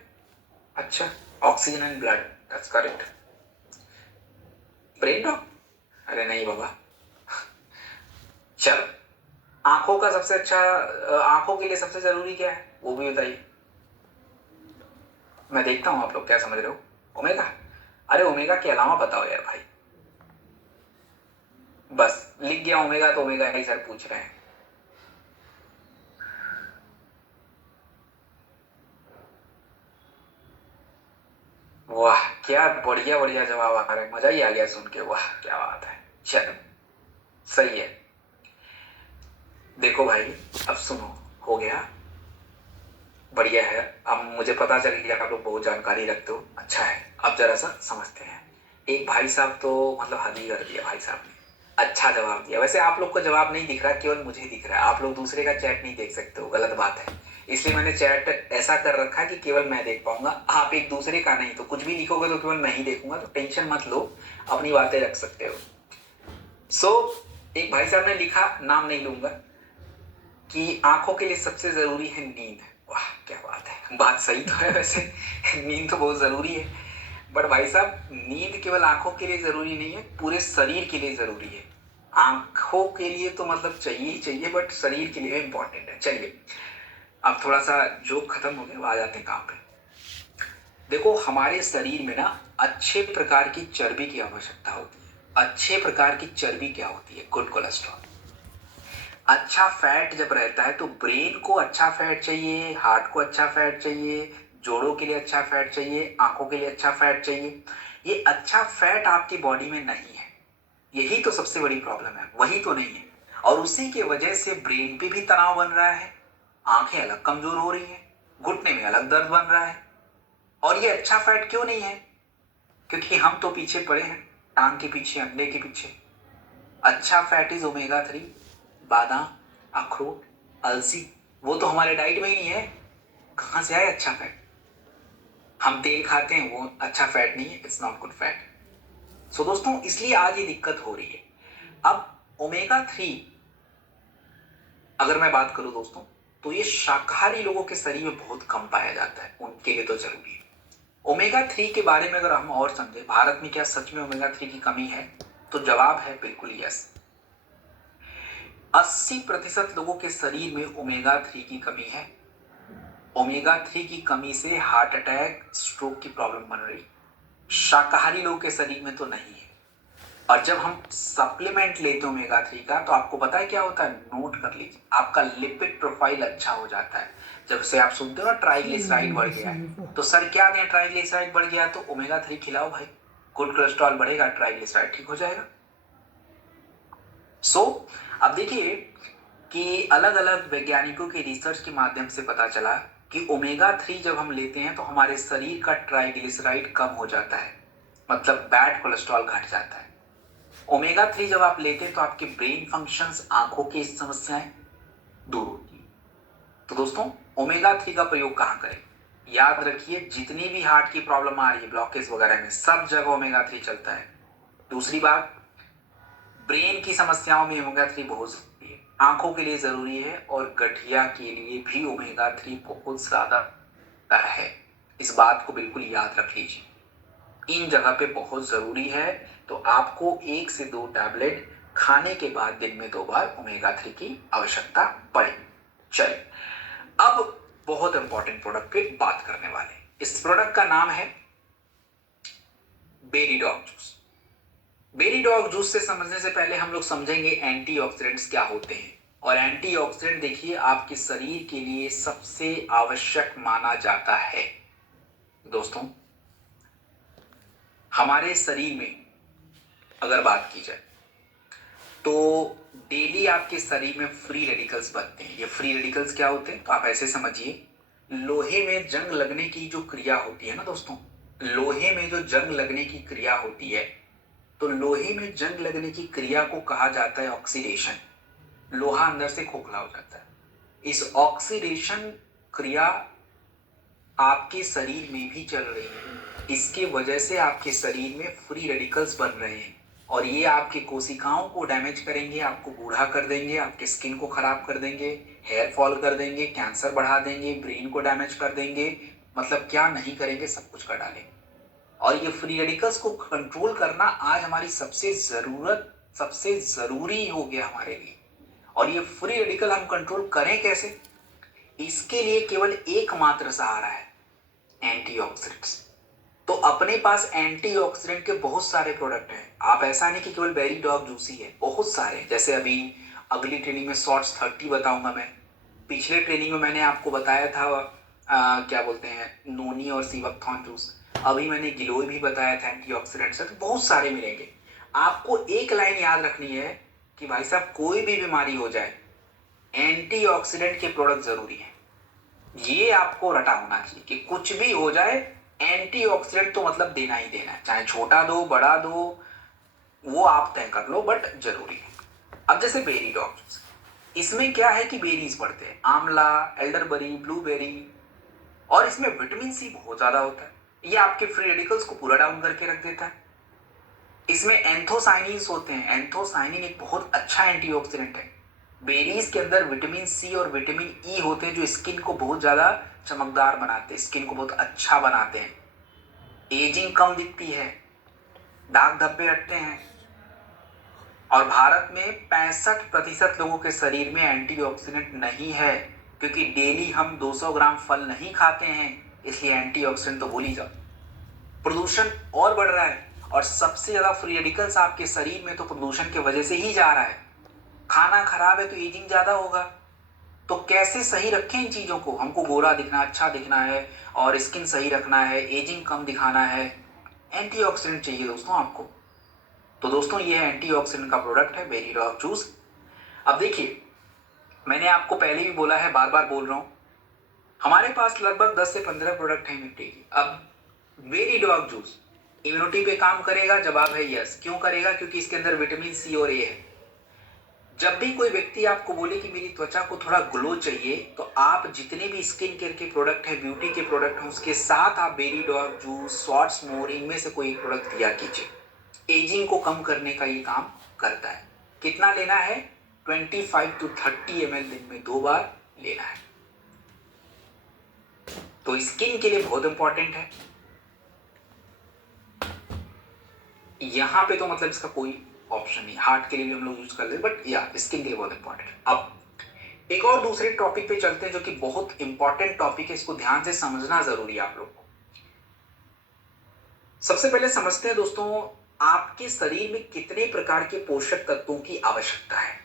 अच्छा, oxygen and blood, that's correct. Brain dog? अरे नहीं बाबा। चलो आंखों का सबसे अच्छा, आंखों के लिए सबसे जरूरी क्या है वो भी बताइए। मैं देखता हूं आप लोग क्या समझ रहे हो। ओमेगा? अरे ओमेगा के अलावा बताओ यार भाई। बस लिख गया ओमेगा तो ओमेगा ही सर पूछ रहे हैं। वाह क्या बढ़िया बढ़िया जवाब आ रहे हैं, मजा ही आ गया सुन के, वाह क्या बात है। चलो सही है। देखो भाई अब सुनो, हो गया, बढ़िया है। अब मुझे पता चल गया आप लोग बहुत जानकारी रखते हो, अच्छा है। अब जरा सा समझते हैं। एक भाई साहब तो मतलब हद ही कर दिया भाई साहब ने, अच्छा जवाब दिया। वैसे आप लोग को जवाब नहीं दिख रहा, केवल मुझे दिख रहा है, आप लोग दूसरे का चैट नहीं देख सकते हो, गलत बात है। इसलिए मैंने चैट ऐसा कर रखा कि केवल मैं देख पाऊंगा, आप एक दूसरे का नहीं। तो कुछ भी लिखोगे तो केवल मैं ही देखूंगा, तो टेंशन मत लो, अपनी बातें रख सकते हो। एक भाई साहब ने लिखा, नाम नहीं लूंगा, कि आंखों के लिए सबसे जरूरी है नींद। वाह क्या बात है, बात सही तो है वैसे। नींद तो बहुत जरूरी है, बट भाई साहब नींद केवल आंखों के लिए जरूरी नहीं है, पूरे शरीर के लिए जरूरी है। आंखों के लिए तो मतलब चाहिए ही चाहिए, बट शरीर के लिए भी इंपॉर्टेंट है। चलिए अब थोड़ा सा जोक खत्म हो गया, आ जाते हैं काम पे। देखो हमारे शरीर में ना अच्छे प्रकार की चर्बी की आवश्यकता होती है। अच्छे प्रकार की चर्बी क्या होती है? Good cholesterol. अच्छा फैट जब रहता है तो ब्रेन को अच्छा फैट चाहिए, हार्ट को अच्छा फैट चाहिए, जोड़ों के लिए अच्छा फैट चाहिए, आंखों के लिए अच्छा फैट चाहिए। ये अच्छा फैट आपकी बॉडी में नहीं है, यही तो सबसे बड़ी प्रॉब्लम है, वही तो नहीं है। और उसी की वजह से ब्रेन पे भी तनाव बन रहा है, आंखें अलग कमजोर हो रही हैं, घुटने में अलग दर्द बन रहा है। और ये अच्छा फैट क्यों नहीं है? क्योंकि हम तो पीछे पड़े हैं, टांग के पीछे, अंडे के पीछे। अच्छा फैट इज ओमेगा 3, बादाम, अखरोट, अलसी। वो तो हमारे डाइट में ही नहीं है, कहां से आए अच्छा फैट? हम तेल खाते हैं, वो अच्छा फैट नहीं है, इट्स नॉट गुड फैट। सो दोस्तों इसलिए आज ये दिक्कत हो रही है। अब ओमेगा 3 अगर मैं बात करूं दोस्तों, तो ये शाकाहारी लोगों के शरीर में बहुत कम पाया जाता है, उनके लिए तो जरूरी है। ओमेगा 3 के बारे में अगर हम और समझे, भारत में क्या सच में ओमेगा 3 की कमी है? तो जवाब है बिल्कुल यस। 80% लोगों के शरीर में ओमेगा 3 की कमी है। ओमेगा 3 की कमी से हार्ट अटैक, स्ट्रोक की प्रॉब्लम बन रही, शाकाहारी लोगों के शरीर में तो नहीं है। और जब हम सप्लीमेंट लेते हैं ओमेगा 3 का, तो आपको पता है क्या होता है? नोट कर लीजिए, आपका लिपिड प्रोफाइल अच्छा हो जाता है। जब से आप सुनते हो ना ट्राइग्लिसराइड बढ़ गया है, तो सर क्या दें? ट्राइग्लिसराइड बढ़ गया तो ओमेगा 3 खिलाओ भाई, गुड कोलेस्ट्रॉल बढ़ेगा, ट्राइग्लिसराइड ठीक हो जाएगा। अब देखिए कि अलग अलग वैज्ञानिकों के रिसर्च के माध्यम से पता चला कि ओमेगा 3 जब हम लेते हैं तो हमारे शरीर का ट्राइग्लिसराइड कम हो जाता है, मतलब बैड कोलेस्ट्रॉल घट जाता है। ओमेगा 3 जब आप लेते हैं तो आपके ब्रेन फंक्शंस, आंखों की समस्याएं दूर होती है। तो दोस्तों ओमेगा 3 का प्रयोग कहां करें? याद रखिए जितनी भी हार्ट की प्रॉब्लम आ रही है, ब्लॉकेज वगैरह में, सब जगह ओमेगा 3 चलता है। दूसरी बात, ब्रेन की समस्याओं में ओमेगा 3 बहुत जरूरी है, आंखों के लिए जरूरी है, और गठिया के लिए भी ओमेगा 3 बहुत ज्यादा है। इस बात को बिल्कुल याद रख लीजिए, इन जगह पे बहुत जरूरी है। तो आपको 1 से 2 टैबलेट खाने के बाद दिन में 2 बार ओमेगा 3 की आवश्यकता पड़े। चलिए अब बहुत इंपॉर्टेंट प्रोडक्ट पे बात करने वाले। इस प्रोडक्ट का नाम है berry dog juice. Berry dog juice से समझने से पहले हम लोग समझेंगे एंटीऑक्सीडेंट्स क्या होते हैं। और एंटीऑक्सीडेंट देखिए आपके शरीर के लिए सबसे आवश्यक माना जाता है। दोस्तों हमारे शरीर में अगर बात की जाए तो डेली आपके शरीर में फ्री रेडिकल्स बनते हैं। ये फ्री रेडिकल्स क्या होते हैं? तो आप ऐसे समझिए, लोहे में जंग लगने की जो क्रिया होती है ना दोस्तों, लोहे में जो जंग लगने की क्रिया होती है, तो लोहे में जंग लगने की क्रिया को कहा जाता है ऑक्सीडेशन। लोहा अंदर से खोखला हो जाता है। इस ऑक्सीडेशन क्रिया आपके शरीर में भी चल रही है, इसके वजह से आपके शरीर में फ्री रेडिकल्स बन रहे हैं, और ये आपकी कोशिकाओं को डैमेज करेंगे, आपको बूढ़ा कर देंगे, आपके स्किन को खराब कर देंगे, हेयर फॉल कर देंगे, कैंसर बढ़ा देंगे, ब्रेन को डैमेज कर देंगे, मतलब क्या नहीं करेंगे, सब कुछ कर डालेंगे। और ये फ्री रेडिकल्स को कंट्रोल करना आज हमारी सबसे जरूरी हो गया हमारे लिए। और ये फ्री रेडिकल हम कंट्रोल करें कैसे? इसके लिए केवल एकमात्र सहारा है, एंटीऑक्सीडेंट्स। तो अपने पास एंटीऑक्सीडेंट के बहुत सारे प्रोडक्ट हैं, आप ऐसा नहीं कि केवल बेरी डॉग जूस ही है, बहुत सारे, जैसे अभी अगली ट्रेनिंग में शॉर्ट्स 30 बताऊंगा मैं। पिछले ट्रेनिंग में मैंने आपको बताया था क्या बोलते हैं, नोनी और सीवकथॉर्न जूस। अभी मैंने गिलोय भी बताया था एंटीऑक्सीडेंट से। तो बहुत सारे मिलेंगे। आपको एक लाइन याद रखनी है कि भाई साहब कोई भी बीमारी हो जाए, एंटीऑक्सीडेंट के प्रोडक्ट जरूरी है। ये आपको रटा होना चाहिए कि कुछ भी हो जाए, एंटीऑक्सीडेंट तो मतलब देना ही देना है, चाहे छोटा दो बड़ा दो, वो आप तय कर लो, बट जरूरी है। अब जैसे बेरी डॉग जूस, इसमें क्या है कि बेरीज पड़ते हैं, आंवला, एल्डरबेरी, ब्लूबेरी, और इसमें विटामिन सी बहुत ज्यादा होता है। ये आपके फ्री रेडिकल्स को पूरा डाउन करके रख देता है। इसमें एंथोसाइनिन्स होते हैं। एंथोसाइनिन एक बहुत अच्छा एंटीऑक्सीडेंट है। बेरीज के अंदर विटामिन सी और विटामिन ई होते हैं जो स्किन को बहुत ज्यादा चमकदार बनाते हैं, स्किन को बहुत अच्छा बनाते हैं, एजिंग कम दिखती है, दाग धब्बे हटते हैं। और भारत में 65% लोगों के शरीर में एंटीऑक्सीडेंट नहीं है, क्योंकि डेली हम 200 ग्राम फल नहीं खाते हैं, इसलिए एंटीऑक्सीडेंट तो भूल ही जाओ। प्रदूषण और बढ़ रहा है, और सबसे ज्यादा फ्री रेडिकल्स आपके शरीर में तो प्रदूषण की वजह से ही जा रहा है। खाना खराब है तो एजिंग ज्यादा होगा। तो कैसे सही रखें इन चीजों को? हमको गोरा दिखना, अच्छा दिखना है, और स्किन सही रखना है, एजिंग कम दिखाना है, एंटीऑक्सीडेंट चाहिए दोस्तों आपको। तो दोस्तों ये एंटीऑक्सीडेंट का प्रोडक्ट है बेरी डॉग जूस। अब देखिए, मैंने आपको पहले भी बोला है, बार बार बोल रहा हूं, हमारे पास लगभग 10 से 15 प्रोडक्ट हैं इम्यूनिटी के। अब बेरी डॉग जूस इम्यूनिटी पे काम करेगा? जवाब है यस। क्यों करेगा? क्योंकि इसके अंदर विटामिन सी और ए है। जब भी कोई व्यक्ति आपको बोले कि मेरी त्वचा को थोड़ा ग्लो चाहिए, तो आप जितने भी स्किन केयर के प्रोडक्ट हैं, ब्यूटी के प्रोडक्ट हैं, उसके साथ आप बेरी डॉग जूस, शॉर्ट्स मोर, इनमें से कोई एक प्रोडक्ट दिया कीजिए। एजिंग को कम करने का ये काम करता है। कितना लेना है? 25 to 30 ml दिन में 2 बार लेना है। तो स्किन के लिए बहुत इंपॉर्टेंट है। यहां पे तो मतलब इसका कोई ऑप्शन नहीं, हार्ट के लिए भी हम लोग यूज कर लेते, बट या स्किन के लिए बहुत इंपॉर्टेंट है। अब एक और दूसरे टॉपिक पे चलते हैं, जो कि बहुत इंपॉर्टेंट टॉपिक है, इसको ध्यान से समझना जरूरी है आप लोग को। सबसे पहले समझते हैं दोस्तों, आपके शरीर में कितने प्रकार के पोषक तत्वों की आवश्यकता है।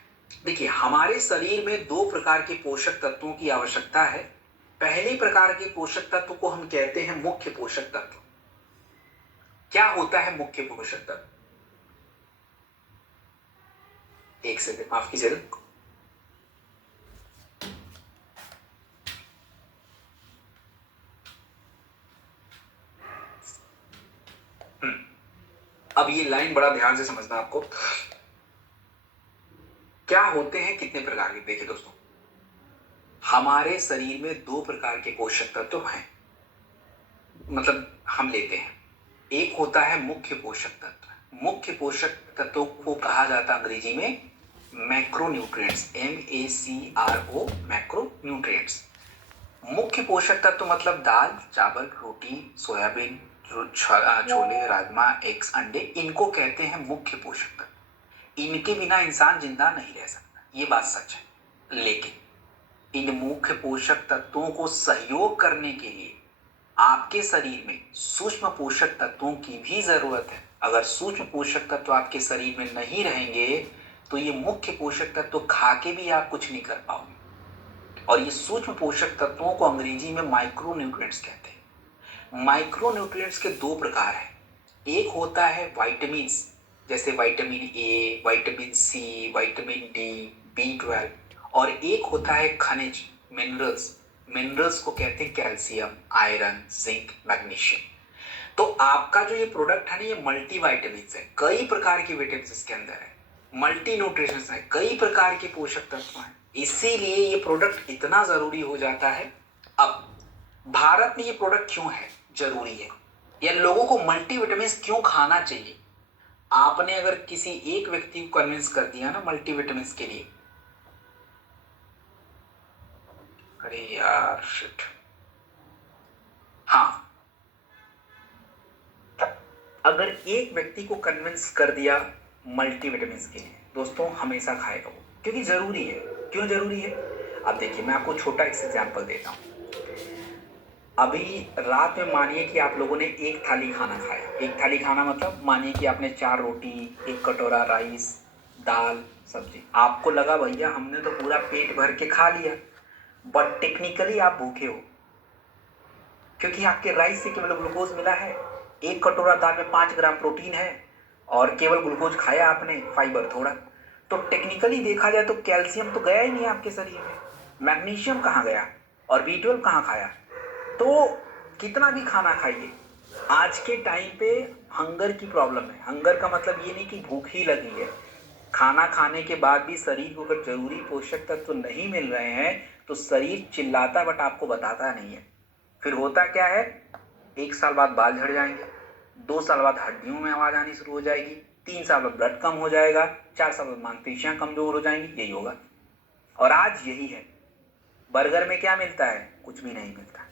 देखिए, हमारे शरीर में 2 प्रकार के पोषक तत्वों की आवश्यकता है। पहले प्रकार के पोषक तत्व को हम कहते हैं मुख्य पोषक तत्व। क्या होता है मुख्य पोषक तत्व? एक सेकंड माफ कीजिएगा। अब ये लाइन बड़ा ध्यान से समझना आपको। क्या होते हैं कितने प्रकार के? देखिए दोस्तों, हमारे शरीर में 2 प्रकार के पोषक तत्व हैं, मतलब हम लेते हैं। एक होता है मुख्य पोषक तत्व। मुख्य पोषक तत्वों को कहा जाता है अंग्रेजी में मैक्रोन्यूट्रिएंट्स, MACRO, मैक्रोन्यूट्रिएंट्स। मुख्य पोषक तत्व मतलब दाल, चावल, रोटी, सोयाबीन, छोले, राजमा, एग्स, अंडे, इनको कहते हैं मुख्य पोषक तत्व। इनके बिना इंसान जिंदा नहीं रह सकता, ये बात सच है। लेकिन इन मुख्य पोषक तत्वों को सहयोग करने के लिए आपके शरीर में सूक्ष्म पोषक तत्वों की भी जरूरत है। अगर सूक्ष्म पोषक तत्व आपके शरीर में नहीं रहेंगे, तो ये मुख्य पोषक तत्व खा के भी आप कुछ नहीं कर पाओगे। और ये सूक्ष्म पोषक तत्वों को अंग्रेजी में माइक्रोन्यूट्रिएंट्स कहते हैं। माइक्रोन्यूट्रिएंट्स के 2 प्रकार हैं। एक होता है वाइटामिन, जैसे vitamin A, vitamin C, vitamin D, B12, और एक होता है खनिज, मिनरल्स। मिनरल्स को कहते हैं कैल्शियम, आयरन, जिंक, मैग्नीशियम। तो आपका जो ये प्रोडक्ट है ना, ये मल्टी विटामिन है, कई प्रकार के विटामिन इसके अंदर है, मल्टी न्यूट्रिशन है, कई प्रकार के पोषक तत्व हैं, इसीलिए ये प्रोडक्ट इतना जरूरी हो जाता है। अब भारत में ये प्रोडक्ट क्यों है जरूरी है, या लोगों को मल्टी विटामिन क्यों खाना चाहिए? आपने अगर किसी एक व्यक्ति को कन्विंस कर दिया ना मल्टी विटामिन के लिए, अरे यार शिट, हाँ, अगर एक व्यक्ति को कन्विंस कर दिया मल्टी विटामिन के लिए, दोस्तों हमेशा खाएगा वो, क्योंकि जरूरी है। क्यों जरूरी है? अब देखिए, मैं आपको छोटा एक एग्जांपल देता हूं। अभी रात में मानिए कि आप लोगों ने एक थाली खाना खाया, एक थाली खाना मतलब मानिए कि आपने 4 रोटी, एक कटोरा राइस, दाल, सब्जी। आपको लगा भैया हमने तो पूरा पेट भर के खा लिया, बट टेक्निकली आप भूखे हो, क्योंकि आपके राइस से केवल ग्लूकोज मिला है। एक कटोरा दाल में 5 ग्राम प्रोटीन है और केवल ग्लूकोज खाया आपने, फाइबर थोड़ा। तो टेक्निकली देखा जाए तो कैल्शियम तो गया ही नहीं आपके शरीर में, मैग्नीशियम कहाँ गया और B12 कहाँ खाया। तो कितना भी खाना खाइए, आज के टाइम पे हंगर की प्रॉब्लम है। हंगर का मतलब ये नहीं कि भूख ही लगी है, खाना खाने के बाद भी शरीर को अगर जरूरी पोषक तत्व तो नहीं मिल रहे हैं तो शरीर चिल्लाता बट आपको बताता नहीं है। फिर होता क्या है, 1 साल बाद बाल झड़ जाएंगे, 2 साल बाद हड्डियों में आवाज आनी शुरू हो जाएगी, 3 साल बाद ब्लड कम हो जाएगा, 4 साल बाद मांसपेशियां कमजोर हो जाएंगी, यही होगा। और आज यही है। बर्गर में क्या मिलता है? कुछ भी नहीं मिलता।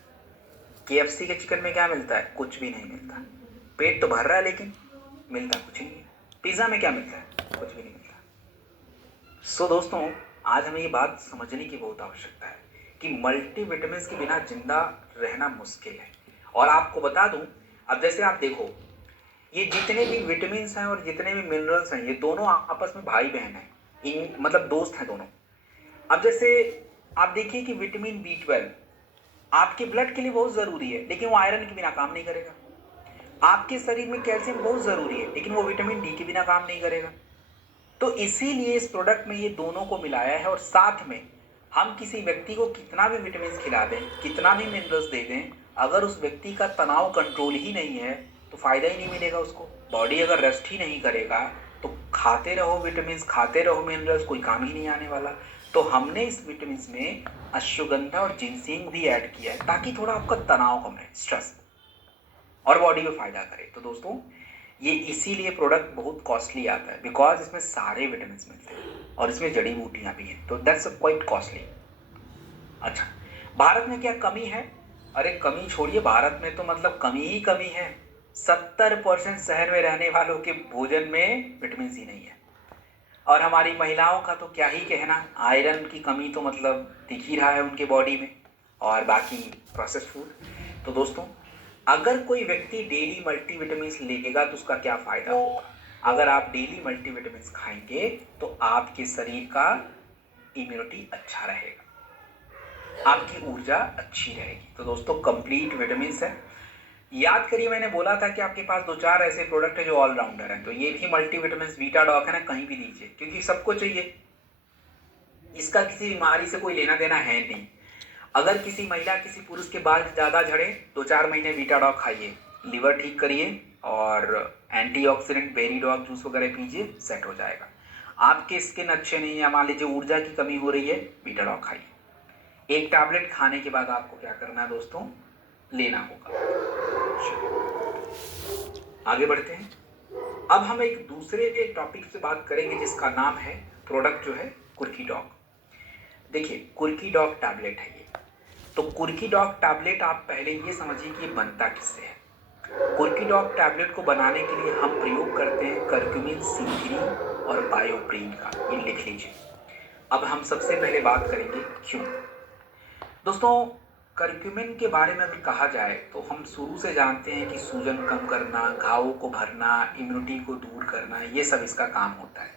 KFC के चिकन में क्या मिलता है? कुछ भी नहीं मिलता। पेट तो भर रहा है लेकिन मिलता कुछ नहीं है। पिज्जा में क्या मिलता है? कुछ भी नहीं मिलता। सो दोस्तों, आज हमें ये बात समझने की बहुत आवश्यकता है कि मल्टीविटामिन्स के बिना जिंदा रहना मुश्किल है। और आपको बता दूं, अब जैसे आप देखो, ये जितने भी विटामिन्स हैं और जितने भी मिनरल्स हैं, ये दोनों आपस में भाई बहन हैं, इन मतलब दोस्त हैं दोनों। अब जैसे आप देखिए कि विटामिन B12 आपके ब्लड के लिए बहुत जरूरी है, लेकिन वो आयरन के बिना काम नहीं करेगा। आपके शरीर में कैल्शियम बहुत जरूरी है, लेकिन वो विटामिन D के बिना काम नहीं करेगा। तो इसीलिए इस प्रोडक्ट में ये दोनों को मिलाया है। और साथ में हम किसी व्यक्ति को कितना भी विटामिन खिला दें, कितना भी मिनरल्स दे दें, अगर उस व्यक्ति का तनाव कंट्रोल ही नहीं है तो फायदा ही नहीं मिलेगा उसको। बॉडी अगर रेस्ट ही नहीं करेगा तो खाते रहो विटामिन, खाते रहो मिनरल्स, कोई काम ही नहीं आने वाला। तो हमने इस विटामिन में अश्वगंधा और जिंसेंग भी ऐड किया है ताकि थोड़ा आपका तनाव कम रहे, स्ट्रेस, और बॉडी में फायदा करे। तो दोस्तों, ये इसीलिए प्रोडक्ट बहुत कॉस्टली आता है, बिकॉज इसमें सारे विटामिन मिलते हैं और इसमें जड़ी बूटियां भी हैं, तो दैट्स क्वाइट कॉस्टली। अच्छा, भारत में क्या कमी है? अरे कमी छोड़िए, भारत में तो मतलब कमी ही कमी है। 70% शहर में रहने वालों के भोजन में विटामिन सी नहीं है। और हमारी महिलाओं का तो क्या ही कहना, आयरन की कमी तो मतलब दिख ही रहा है उनके बॉडी में, और बाकी प्रोसेस्ड फूड। तो दोस्तों, अगर कोई व्यक्ति डेली मल्टीविटामिन्स लेगा तो उसका क्या फायदा होगा? अगर आप डेली मल्टीविटामिन्स खाएंगे तो आपके शरीर का इम्यूनिटी अच्छा रहेगा, आपकी ऊर्जा अच्छी रहेगी। तो दोस्तों, कंप्लीट विटामिन्स है। याद करिए, मैंने बोला था कि आपके पास 2-4 ऐसे प्रोडक्ट है जो ऑलराउंडर हैं, तो ये भी मल्टीविटामिन्स वीटाडॉक है ना, कहीं भी लीजिए, क्योंकि सबको चाहिए। इसका किसी बीमारी से कोई लेना देना है नहीं। अगर किसी महिला किसी पुरुष के बाल ज़्यादा झड़े, 2-4 महीने वीटाडॉक खाइए, लिवर ठीक करिए और एंटीऑक्सीडेंट बेरीडॉग जूस वगैरह पीजिए, सेट हो जाएगा। आपके स्किन अच्छे नहीं है, मान लीजिए ऊर्जा की कमी हो रही है, वीटाडॉक खाइए। एक टैबलेट खाने के बाद आपको क्या करना है दोस्तों? लेना होगा। आगे बढ़ते हैं। अब हम एक दूसरे टॉपिक से बात करेंगे जिसका नाम है, प्रोडक्ट जो है कुर्की डॉग। देखिए, कुर्की डॉग टैबलेट है ये। तो कुर्की डॉग टैबलेट आप पहले ये समझिए कि बनता किससे है। कुर्की डॉग टैबलेट को बनाने के लिए हम प्रयोग करते हैं करक्यूमिन C3 और बायोप्रीन का, ये लिख लीजिए। अब हम सबसे पहले बात करेंगे क्यों। दोस्तों, करक्यूमिन के बारे में अगर कहा जाए तो हम शुरू से जानते हैं कि सूजन कम करना, घावों को भरना, इम्यूनिटी को दूर करना, ये सब इसका काम होता है।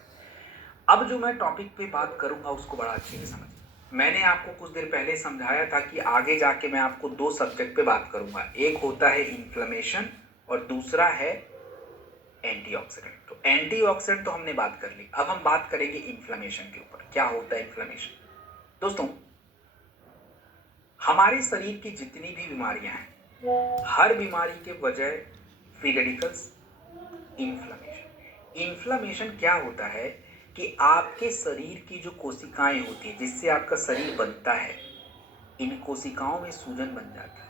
अब जो मैं टॉपिक पे बात करूंगा उसको बड़ा अच्छे से समझिए। मैंने आपको कुछ देर पहले समझाया था कि आगे जाके मैं आपको 2 सब्जेक्ट पे बात करूंगा, एक होता है इन्फ्लेमेशन और दूसरा है एंटीऑक्सीडेंट। तो एंटीऑक्सीडेंट तो हमने बात कर ली, अब हम बात करेंगे इन्फ्लेमेशन के ऊपर। क्या होता है इन्फ्लेमेशन? दोस्तों, हमारे शरीर की जितनी भी बीमारियां हैं, हर बीमारी के वजह फ्री रेडिकल्स, इन्फ्लेमेशन। इन्फ्लेमेशन क्या होता है कि आपके शरीर की जो कोशिकाएं होती है जिससे आपका शरीर बनता है, इन कोशिकाओं में सूजन बन जाता है।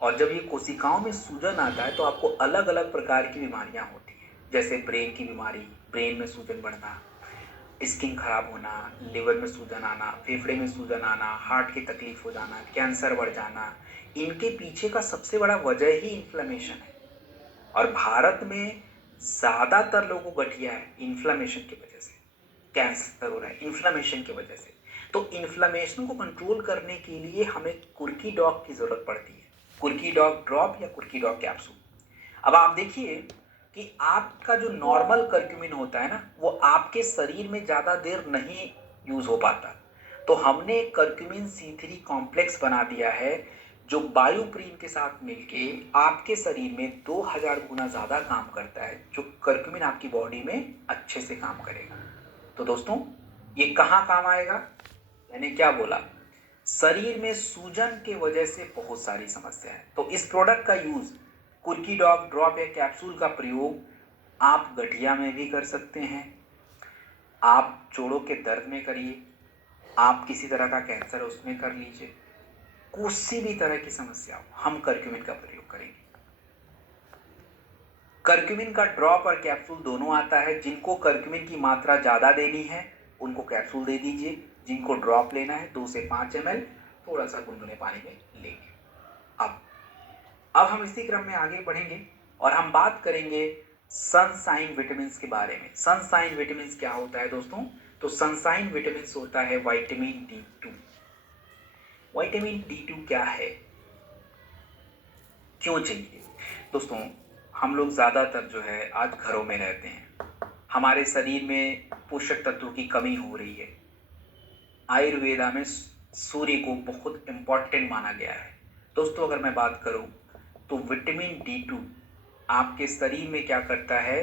और जब ये कोशिकाओं में सूजन आता है तो आपको अलग अलग प्रकार की बीमारियां होती हैं, जैसे ब्रेन की बीमारी, ब्रेन में सूजन बढ़ना, स्किन खराब होना, लिवर में सूजन आना, फेफड़े में सूजन आना, हार्ट की तकलीफ हो जाना, कैंसर बढ़ जाना। इनके पीछे का सबसे बड़ा वजह ही इन्फ्लेमेशन है। और भारत में ज़्यादातर लोगों को गठिया है इन्फ्लेमेशन की वजह से, कैंसर हो रहा है इन्फ्लेमेशन की वजह से। तो इन्फ्लेमेशन को कंट्रोल करने के लिए हमें कुर्की डॉग की ज़रूरत पड़ती है। कुर्की डॉग ड्रॉप या कुर्की डॉग कैप्सूल। अब आप देखिए कि आपका जो नॉर्मल करक्यूमिन होता है ना, वो आपके शरीर में ज़्यादा देर नहीं यूज़ हो पाता। तो हमने करक्यूमिन C3 कॉम्प्लेक्स बना दिया है, जो बायोप्रीन के साथ मिलके आपके शरीर में 2000 गुना ज़्यादा काम करता है, जो करक्यूमिन आपकी बॉडी में अच्छे से काम करेगा। तो दोस्तों, ये कहाँ काम आएगा? मैंने क्या बोला? शरीर में सूजन के वजह से बहुत सारी समस्या है। तो इस प्रोडक्ट का यूज कुर्की डॉग ड्रॉप या कैप्सूल का प्रयोग आप गठिया में भी कर सकते हैं, आप जोड़ों के दर्द में करिए, आप किसी तरह का कैंसर है उसमें कर लीजिए, किसी भी तरह की समस्या हो, हम करक्यूमिन का प्रयोग करेंगे। करक्यूमिन का ड्रॉप और कैप्सूल दोनों आता है। जिनको करक्यूमिन की मात्रा ज़्यादा देनी है उनको कैप्सूल दे दीजिए, जिनको ड्रॉप लेना है 2 से 5 ml थोड़ा सा गुनगुने पानी में लेंगे। अब हम इसी क्रम में आगे बढ़ेंगे और हम बात करेंगे सनसाइन विटामिन के बारे में। सनसाइन विटामिन क्या होता है दोस्तों? तो सनसाइन विटामिन होता है विटामिन D2। विटामिन D2 क्या है, क्यों चाहिए? दोस्तों, हम लोग ज़्यादातर जो है आज घरों में रहते हैं, हमारे शरीर में पोषक तत्वों की कमी हो रही है। आयुर्वेदा में सूर्य को बहुत इंपॉर्टेंट माना गया है। दोस्तों, अगर मैं बात करूं तो विटामिन D2 आपके शरीर में क्या करता है?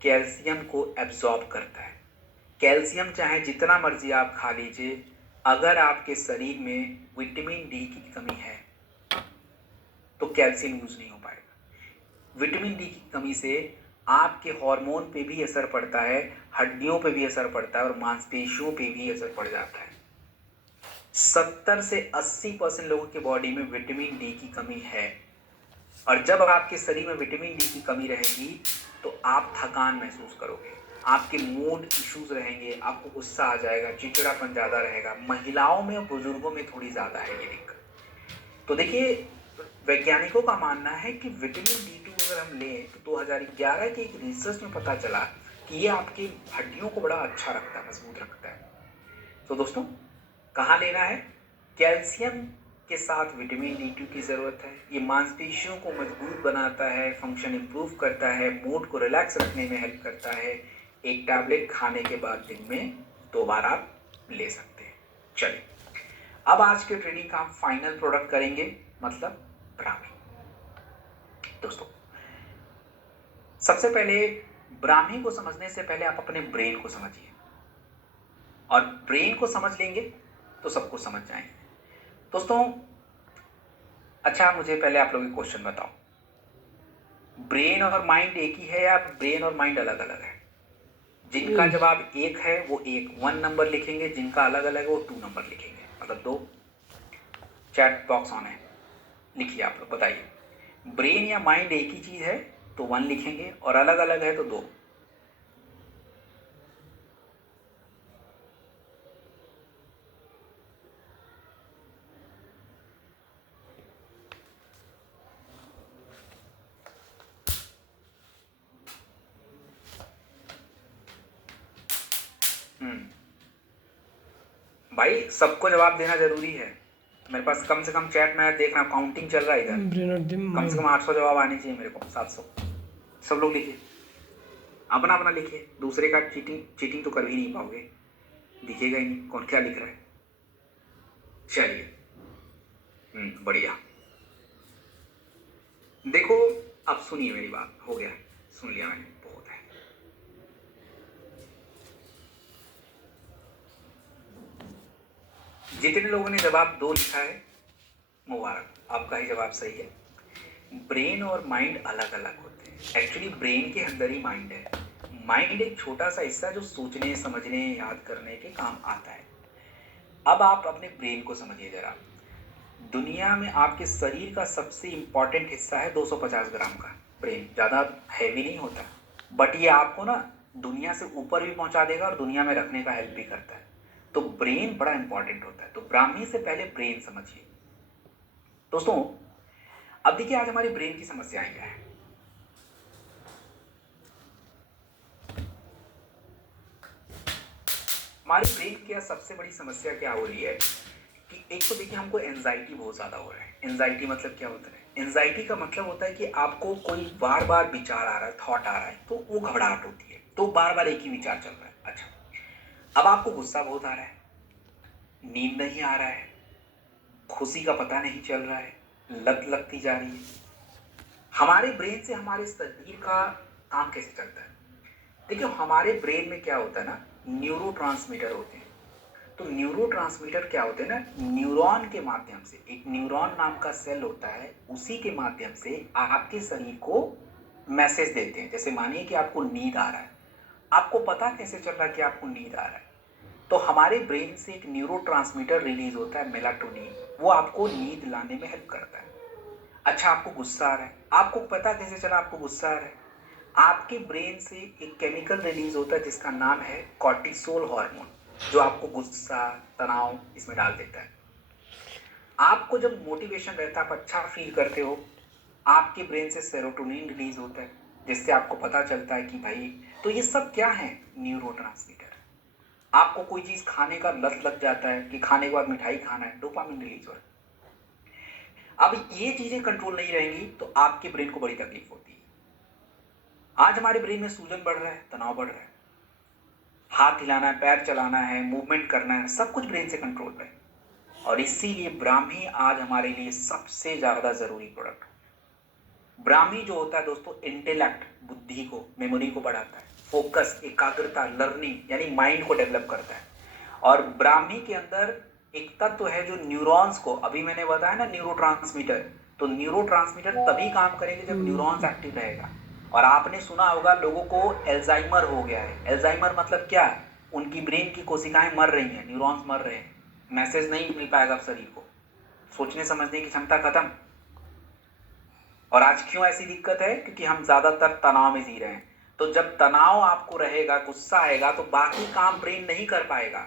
कैल्शियम को एब्जॉर्ब करता है। कैल्शियम चाहे जितना मर्जी आप खा लीजिए, अगर आपके शरीर में विटामिन डी की कमी है तो कैल्शियम यूज नहीं हो पाएगा। विटामिन डी की कमी से आपके हार्मोन पे भी असर पड़ता है, हड्डियों पे भी असर पड़ता है और मांसपेशियों पे भी असर पड़ जाता है। 70 से 80% लोगों की बॉडी में विटामिन डी की कमी है। और जब आपके शरीर में विटामिन डी की कमी रहेगी तो आप थकान महसूस करोगे, आपके मूड इश्यूज रहेंगे, आपको गुस्सा आ जाएगा, चिड़चिड़ापन ज़्यादा रहेगा। महिलाओं में और बुजुर्गों में थोड़ी ज़्यादा है ये दिक्कत। तो देखिए, वैज्ञानिकों का मानना है कि विटामिन D2 अगर हम लें तो 2011 के एक रिसर्च में पता चला कि ये आपकी हड्डियों को बड़ा अच्छा रखता है, मजबूत रखता है। तो दोस्तों, कहाँ लेना है? कैल्शियम के साथ विटामिन D2 की ज़रूरत है। ये मांसपेशियों को मजबूत बनाता है, फंक्शन इंप्रूव करता है, मूड को रिलैक्स रखने में हेल्प करता है। एक टैबलेट खाने के बाद दिन में 2 बार आप ले सकते हैं। चलिए, अब आज के ट्रेनिंग का हम फाइनल प्रोडक्ट करेंगे, मतलब ब्राह्मी। दोस्तों, सबसे पहले ब्राह्मी को समझने से पहले आप अपने ब्रेन को समझिए, और ब्रेन को समझ लेंगे तो सब कुछ समझ जाएंगे। दोस्तों, अच्छा, मुझे पहले आप लोग एक क्वेश्चन बताओ, ब्रेन और माइंड एक ही है या ब्रेन और माइंड अलग अलग है? जिनका जवाब एक है वो 1 नंबर लिखेंगे, जिनका अलग अलग है वो 2 नंबर लिखेंगे, मतलब 2। चैट बॉक्स ऑन है, लिखिए आप लोग, बताइए। ब्रेन या माइंड एक ही चीज है तो 1 लिखेंगे, और अलग अलग है तो 2। भाई, सबको जवाब देना जरूरी है। मेरे पास कम से कम चैट में देखना काउंटिंग चल रहा है इधर, कम से कम 800 जवाब आने चाहिए मेरे को, 700। सब लोग लिखिए, अपना अपना लिखिए, दूसरे का चीटिंग तो कर ही नहीं पाओगे, दिखेगा ही नहीं कौन क्या लिख रहा है। चलिए, बढ़िया। देखो, अब सुनिए मेरी बात, हो गया, सुन लिया मैंने, बहुत है। जितने लोगों ने जवाब 2 लिखा है, मुबारक, आपका ही जवाब सही है। ब्रेन और माइंड अलग अलग होते हैं। एक्चुअली ब्रेन के अंदर ही माइंड है। माइंड एक छोटा सा हिस्सा जो सोचने, समझने, याद करने के काम आता है। अब आप अपने ब्रेन को समझिए जरा। दुनिया में आपके शरीर का सबसे इंपॉर्टेंट हिस्सा है 250 ग्राम का ब्रेन, ज़्यादा हैवी नहीं होता, बट ये आपको ना दुनिया से ऊपर भी पहुंचा देगा और दुनिया में रखने का हेल्प भी करता है। तो ब्रेन बड़ा इंपॉर्टेंट होता है। तो ब्राह्मी से पहले ब्रेन समझिए। दोस्तों, अब देखिए आज हमारी ब्रेन की समस्याएं क्या है। हमारी ब्रेन की सबसे बड़ी समस्या क्या हो रही है कि एक तो देखिए हमको एंजाइटी बहुत ज़्यादा हो रहा है। एंजाइटी मतलब क्या होता है? एंजाइटी का मतलब होता है कि आपको कोई बार-बार विचार आ रहा है, थॉट आ रहा है, तो वो घबराहट होती है। तो बार-बार एक ही विचार चल रहा है। अच्छा, अब आपको गुस्सा बहुत आ रहा है, नींद नहीं आ रहा है, खुशी का पता नहीं चल रहा है, लत लगती जा रही है। हमारे ब्रेन से हमारे शरीर का काम कैसे चलता है? देखिए हमारे ब्रेन में क्या होता है ना, न्यूरोट्रांसमीटर होते हैं। तो न्यूरोट्रांसमीटर क्या होते हैं ना, न्यूरॉन के माध्यम से, एक न्यूरॉन नाम का सेल होता है, उसी के माध्यम से आपके शरीर को मैसेज देते हैं। जैसे मानिए कि आपको नींद आ रहा है, आपको पता कैसे चल रहा है कि आपको नींद आ रहा है? तो हमारे ब्रेन से एक न्यूरोट्रांसमीटर रिलीज होता है, मेलाटोनिन, वो आपको नींद लाने में हेल्प करता है। अच्छा, आपको गुस्सा आ रहा है, आपको पता कैसे चला आपको गुस्सा आ रहा है? आपके ब्रेन से एक केमिकल रिलीज होता है जिसका नाम है कॉर्टिसोल हार्मोन, जो आपको गुस्सा, तनाव इसमें डाल देता है। आपको जब मोटिवेशन रहता है, आप अच्छा फील करते हो, आपके ब्रेन से सेरोटोनिन रिलीज होता है, जिससे आपको पता चलता है कि भाई, तो ये सब क्या है? न्यूरोट्रांसमीटर। आपको कोई चीज खाने का लत लग जाता है कि खाने के बाद मिठाई खाना है, डोपामिन रिलीज हो रहा है। अब ये चीजें कंट्रोल नहीं रहेंगी तो आपके ब्रेन को बड़ी तकलीफ होती है। आज हमारे ब्रेन में सूजन बढ़ रहा है, तनाव बढ़ रहा है, हाथ हिलाना है, पैर चलाना है, मूवमेंट करना है, सब कुछ ब्रेन से कंट्रोल पे है। और इसीलिए ब्राह्मी आज हमारे लिए सबसे ज्यादा जरूरी प्रोडक्ट। ब्राह्मी जो होता है दोस्तों, इंटेलेक्ट, बुद्धि को, मेमोरी को बढ़ाता है, फोकस, एकाग्रता, लर्निंग यानी माइंड को डेवलप करता है। और ब्राह्मी के अंदर एक तत्व है जो न्यूरॉन्स को, अभी मैंने बताया ना न्यूरोट्रांसमीटर, तो न्यूरोट्रांसमीटर तभी काम करेंगे जब न्यूरॉन्स एक्टिव रहेगा। और आपने सुना होगा लोगों को एल्जाइमर हो गया है। एल्जाइमर मतलब क्या? उनकी ब्रेन की कोशिकाएं मर रही हैं, न्यूरॉन्स मर रहे हैं, मैसेज नहीं मिल पाएगा शरीर को, सोचने समझने की क्षमता खत्म। और आज क्यों ऐसी दिक्कत है? क्योंकि हम ज्यादातर तनाव में जी रहे हैं। तो जब तनाव आपको रहेगा, गुस्सा आएगा, तो बाकी काम ब्रेन नहीं कर पाएगा,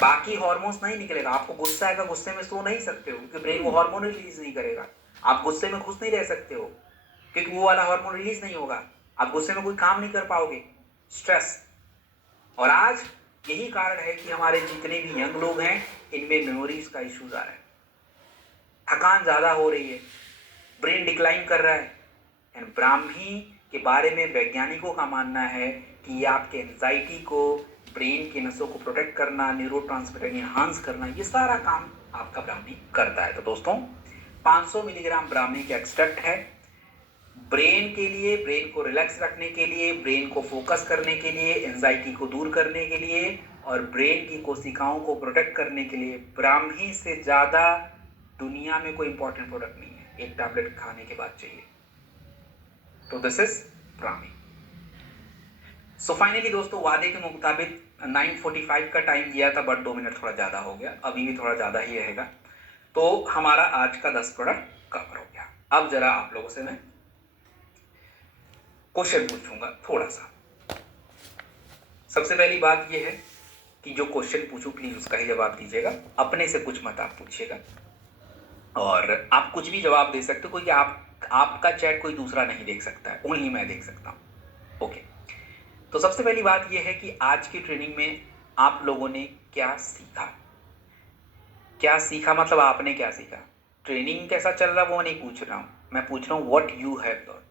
बाकी हार्मोन्स नहीं निकलेगा। आपको गुस्सा आएगा, गुस्से में सो नहीं सकते हो क्योंकि ब्रेन वो हार्मोन रिलीज नहीं करेगा। आप गुस्से में खुश नहीं रह सकते हो क्योंकि वो वाला हार्मोन रिलीज नहीं होगा। आप गुस्से में कोई काम नहीं कर पाओगे, स्ट्रेस। और आज यही कारण है कि हमारे जितने भी यंग लोग हैं, इनमें मेमोरीज का इश्यूज आ रहा है, थकान ज्यादा हो रही है, ब्रेन डिक्लाइन कर रहा है। एंड ब्राह्मी के बारे में वैज्ञानिकों का मानना है कि ये आपके एंजाइटी को, ब्रेन की नसों को प्रोटेक्ट करना, न्यूरोट्रांसमीटर एनहांस करना, ये सारा काम आपका ब्राह्मी करता है। तो दोस्तों 500 मिलीग्राम ब्राह्मी का एक्सट्रैक्ट है, ब्रेन के लिए, ब्रेन को रिलैक्स रखने के लिए, ब्रेन को फोकस करने के लिए, एंजाइटी को दूर करने के लिए और ब्रेन की कोशिकाओं को प्रोटेक्ट करने के लिए ब्राह्मी से ज्यादा दुनिया में कोई इंपॉर्टेंट प्रोडक्ट नहीं है। एक टैबलेट खाने के बाद चाहिए। तो this is Brahmi. So finally दोस्तों, वादे के मुताबिक 9:45 का टाइम दिया था, बट 2 मिनट थोड़ा ज्यादा हो गया, अभी भी थोड़ा ज्यादा ही रहेगा। तो हमारा आज का 10 प्रोडक्ट कवर हो गया। अब जरा आप लोगों से मैं क्वेश्चन पूछूंगा थोड़ा सा। सबसे पहली बात यह है कि जो क्वेश्चन पूछूं प्लीज उसका ही जवाब दीजिएगा, अपने से कुछ मत आप पूछिएगा। और आप कुछ भी जवाब दे सकते हो, क्योंकि आपका चैट कोई दूसरा नहीं देख सकता है, ओनली मैं देख सकता हूं। ओके, तो सबसे पहली बात यह है कि आज की ट्रेनिंग में आप लोगों ने क्या सीखा? क्या सीखा मतलब आपने क्या सीखा? ट्रेनिंग कैसा चल रहा वो नहीं पूछ रहा हूं, मैं पूछ रहा हूं व्हाट यू हैव लर्न,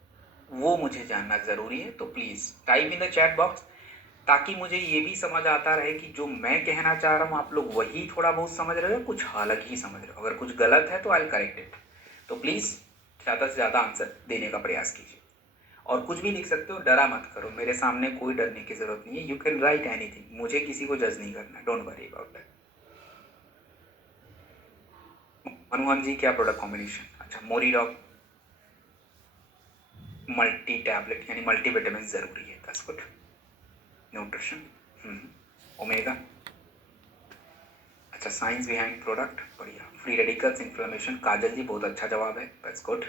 वो मुझे जानना जरूरी है। तो please type in the chat box, ताकि मुझे ये भी समझ आता रहे कि जो मैं कहना चाह रहा हूं आप लोग वही थोड़ा बहुत समझ रहे हो, कुछ अलग ही समझ रहे हो। अगर कुछ गलत है तो आई विल करेक्ट इट। तो प्लीज ज़्यादा से ज़्यादा आंसर देने का प्रयास कीजिए। और कुछ भी लिख सकते हो, डरा मत करो, मेरे सामने कोई डरने की जरूरत नहीं है। यू कैन राइट एनीथिंग, मुझे किसी को जज नहीं करना, don't worry about that. Manmohan ji क्या प्रोडक्ट कॉम्बिनेशन? अच्छा, मोरीडॉग मल्टी टैबलेट यानी मल्टी विटामिन जरूरी है, दैट्स गुड। न्यूट्रिशन, ओमेगा, अच्छा, साइंस बिहाइंड प्रोडक्ट, बढ़िया। Free radicals, inflammation, Kajal ji बहुत अच्छा जवाब है, दैट्स गुड।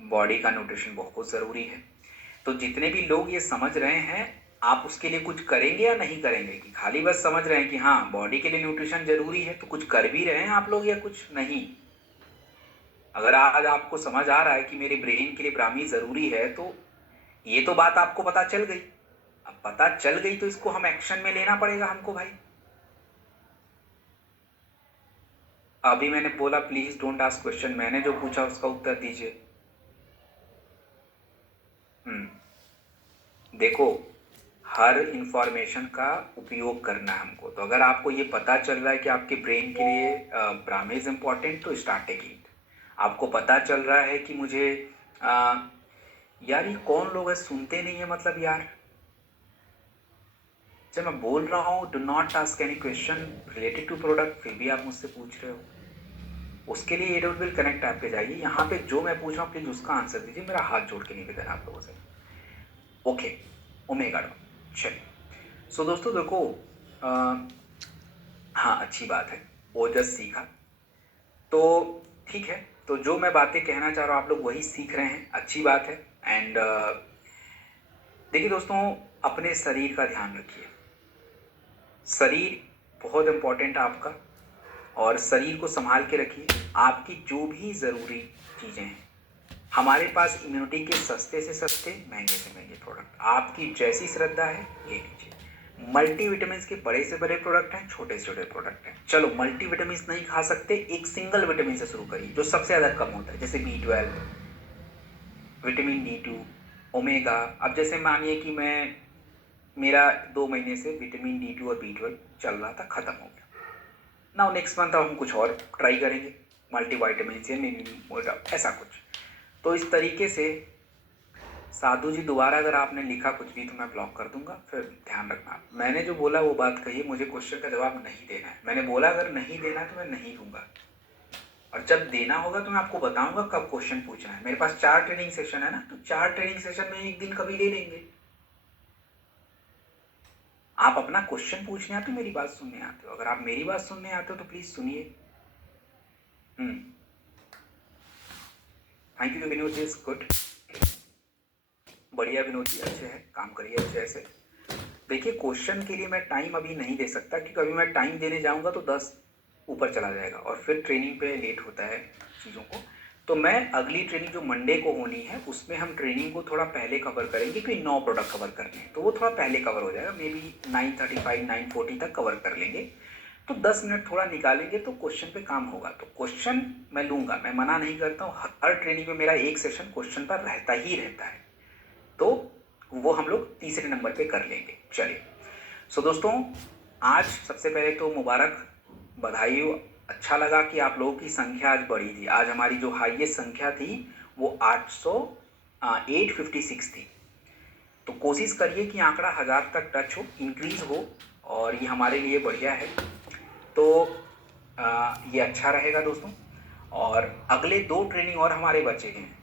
बॉडी का न्यूट्रिशन बहुत ज़रूरी है। तो जितने भी लोग ये समझ रहे हैं, आप उसके लिए कुछ करेंगे या नहीं करेंगे? कि खाली बस समझ रहे हैं कि हाँ बॉडी के लिए न्यूट्रिशन जरूरी है, तो कुछ कर भी रहे हैं आप लोग या कुछ नहीं? अगर आज आपको समझ आ रहा है कि मेरे ब्रेन के लिए ब्राह्मी ज़रूरी है, तो ये तो बात आपको पता चल गई। अब पता चल गई तो इसको हम एक्शन में लेना पड़ेगा हमको भाई। अभी मैंने बोला प्लीज डोंट आस्क क्वेश्चन, मैंने जो पूछा उसका उत्तर दीजिए। देखो, हर इंफॉर्मेशन का उपयोग करना है हमको। तो अगर आपको ये पता चल रहा है कि आपके ब्रेन के लिए ब्राह्मी इज इम्पॉर्टेंट, तो स्टार्ट टेकिंग इट। आपको पता चल रहा है कि मुझे यार ये कौन लोग है सुनते नहीं है, मतलब यार जब मैं बोल रहा हूँ do not ask any question related to product, फिर भी आप मुझसे पूछ रहे हो। उसके लिए एडोट विल कनेक्ट ऐप पे जाइए, यहाँ पे जो मैं पूछ रहा हूँ प्लीज उसका आंसर दीजिए। मेरा हाथ जोड़ के निवेदन आप लोगों से। Okay, omega dot. चलिए सो दोस्तों देखो, हाँ अच्छी बात है, ओजस सीखा तो ठीक है। तो जो मैं बातें कहना चाह रहा हूँ आप लोग वही सीख रहे हैं, अच्छी बात है। एंड देखिए दोस्तों, अपने शरीर का ध्यान रखिए। शरीर बहुत इम्पोर्टेंट है आपका, और शरीर को संभाल के रखिए। आपकी जो भी ज़रूरी चीज़ें हैं हमारे पास, इम्यूनिटी के सस्ते से सस्ते महंगे से महंगे प्रोडक्ट, आपकी जैसी श्रद्धा है ले लीजिए। मल्टी विटामिन के बड़े से बड़े प्रोडक्ट हैं, छोटे से छोटे प्रोडक्ट हैं। चलो मल्टी विटामिन नहीं खा सकते, एक सिंगल विटामिन से शुरू करिए जो सबसे ज़्यादा कम होता है, जैसे B12, विटामिन D2, ओमेगा। अब जैसे मानिए कि मेरा 2 महीने से विटामिन D2 और B12 चल रहा था, ख़त्म हो गया ना। नेक्स्ट मंथ हम कुछ और ट्राई करेंगे, मल्टी वाइटामिन से ऐसा कुछ। तो इस तरीके से साधु जी दोबारा अगर आपने लिखा कुछ भी तो मैं ब्लॉक कर दूंगा, फिर ध्यान रखना। मैंने जो बोला वो बात कही, मुझे क्वेश्चन का जवाब नहीं देना है। मैंने बोला अगर नहीं देना है तो मैं नहीं दूंगा, और जब देना होगा तो मैं आपको बताऊंगा कब क्वेश्चन पूछना है। मेरे पास 4 ट्रेनिंग सेशन है ना, तो 4 ट्रेनिंग सेशन में एक दिन कभी ले लेंगे। आप अपना क्वेश्चन पूछने आते हो, मेरी बात सुनने आते हो। अगर आप मेरी बात सुनने आते हो तो प्लीज सुनिए। Thank you Vinod ji, good, बढ़िया विनोद जी, अच्छे हैं, काम करिए अच्छे से। देखिए क्वेश्चन के लिए मैं टाइम अभी नहीं दे सकता, क्योंकि अभी मैं टाइम देने जाऊंगा तो 10 ऊपर चला जाएगा और फिर ट्रेनिंग पे लेट होता है चीज़ों को। तो मैं अगली ट्रेनिंग जो मंडे को होनी है उसमें हम ट्रेनिंग को थोड़ा पहले कवर करेंगे, क्योंकि 9 प्रोडक्ट कवर करने हैं, तो वो थोड़ा पहले कवर हो जाएगा। मे बी 9:35 9:40 तक कवर कर लेंगे, तो 10 मिनट थोड़ा निकालेंगे तो क्वेश्चन पे काम होगा। तो क्वेश्चन मैं लूँगा, मैं मना नहीं करता हूँ। हर ट्रेनिंग में मेरा एक सेशन क्वेश्चन पर रहता ही रहता है, तो वो हम लोग तीसरे नंबर पे कर लेंगे। चलिए सो दोस्तों, आज सबसे पहले तो मुबारक, बधाई हो। अच्छा लगा कि आप लोगों की संख्या आज बढ़ी थी। आज हमारी जो हाईएस्ट संख्या थी वो 856 थी। तो कोशिश करिए कि आंकड़ा 1000 तक टच हो, इंक्रीज हो, और ये हमारे लिए बढ़िया है। तो ये अच्छा रहेगा दोस्तों। और अगले 2 ट्रेनिंग और हमारे बचे हैं,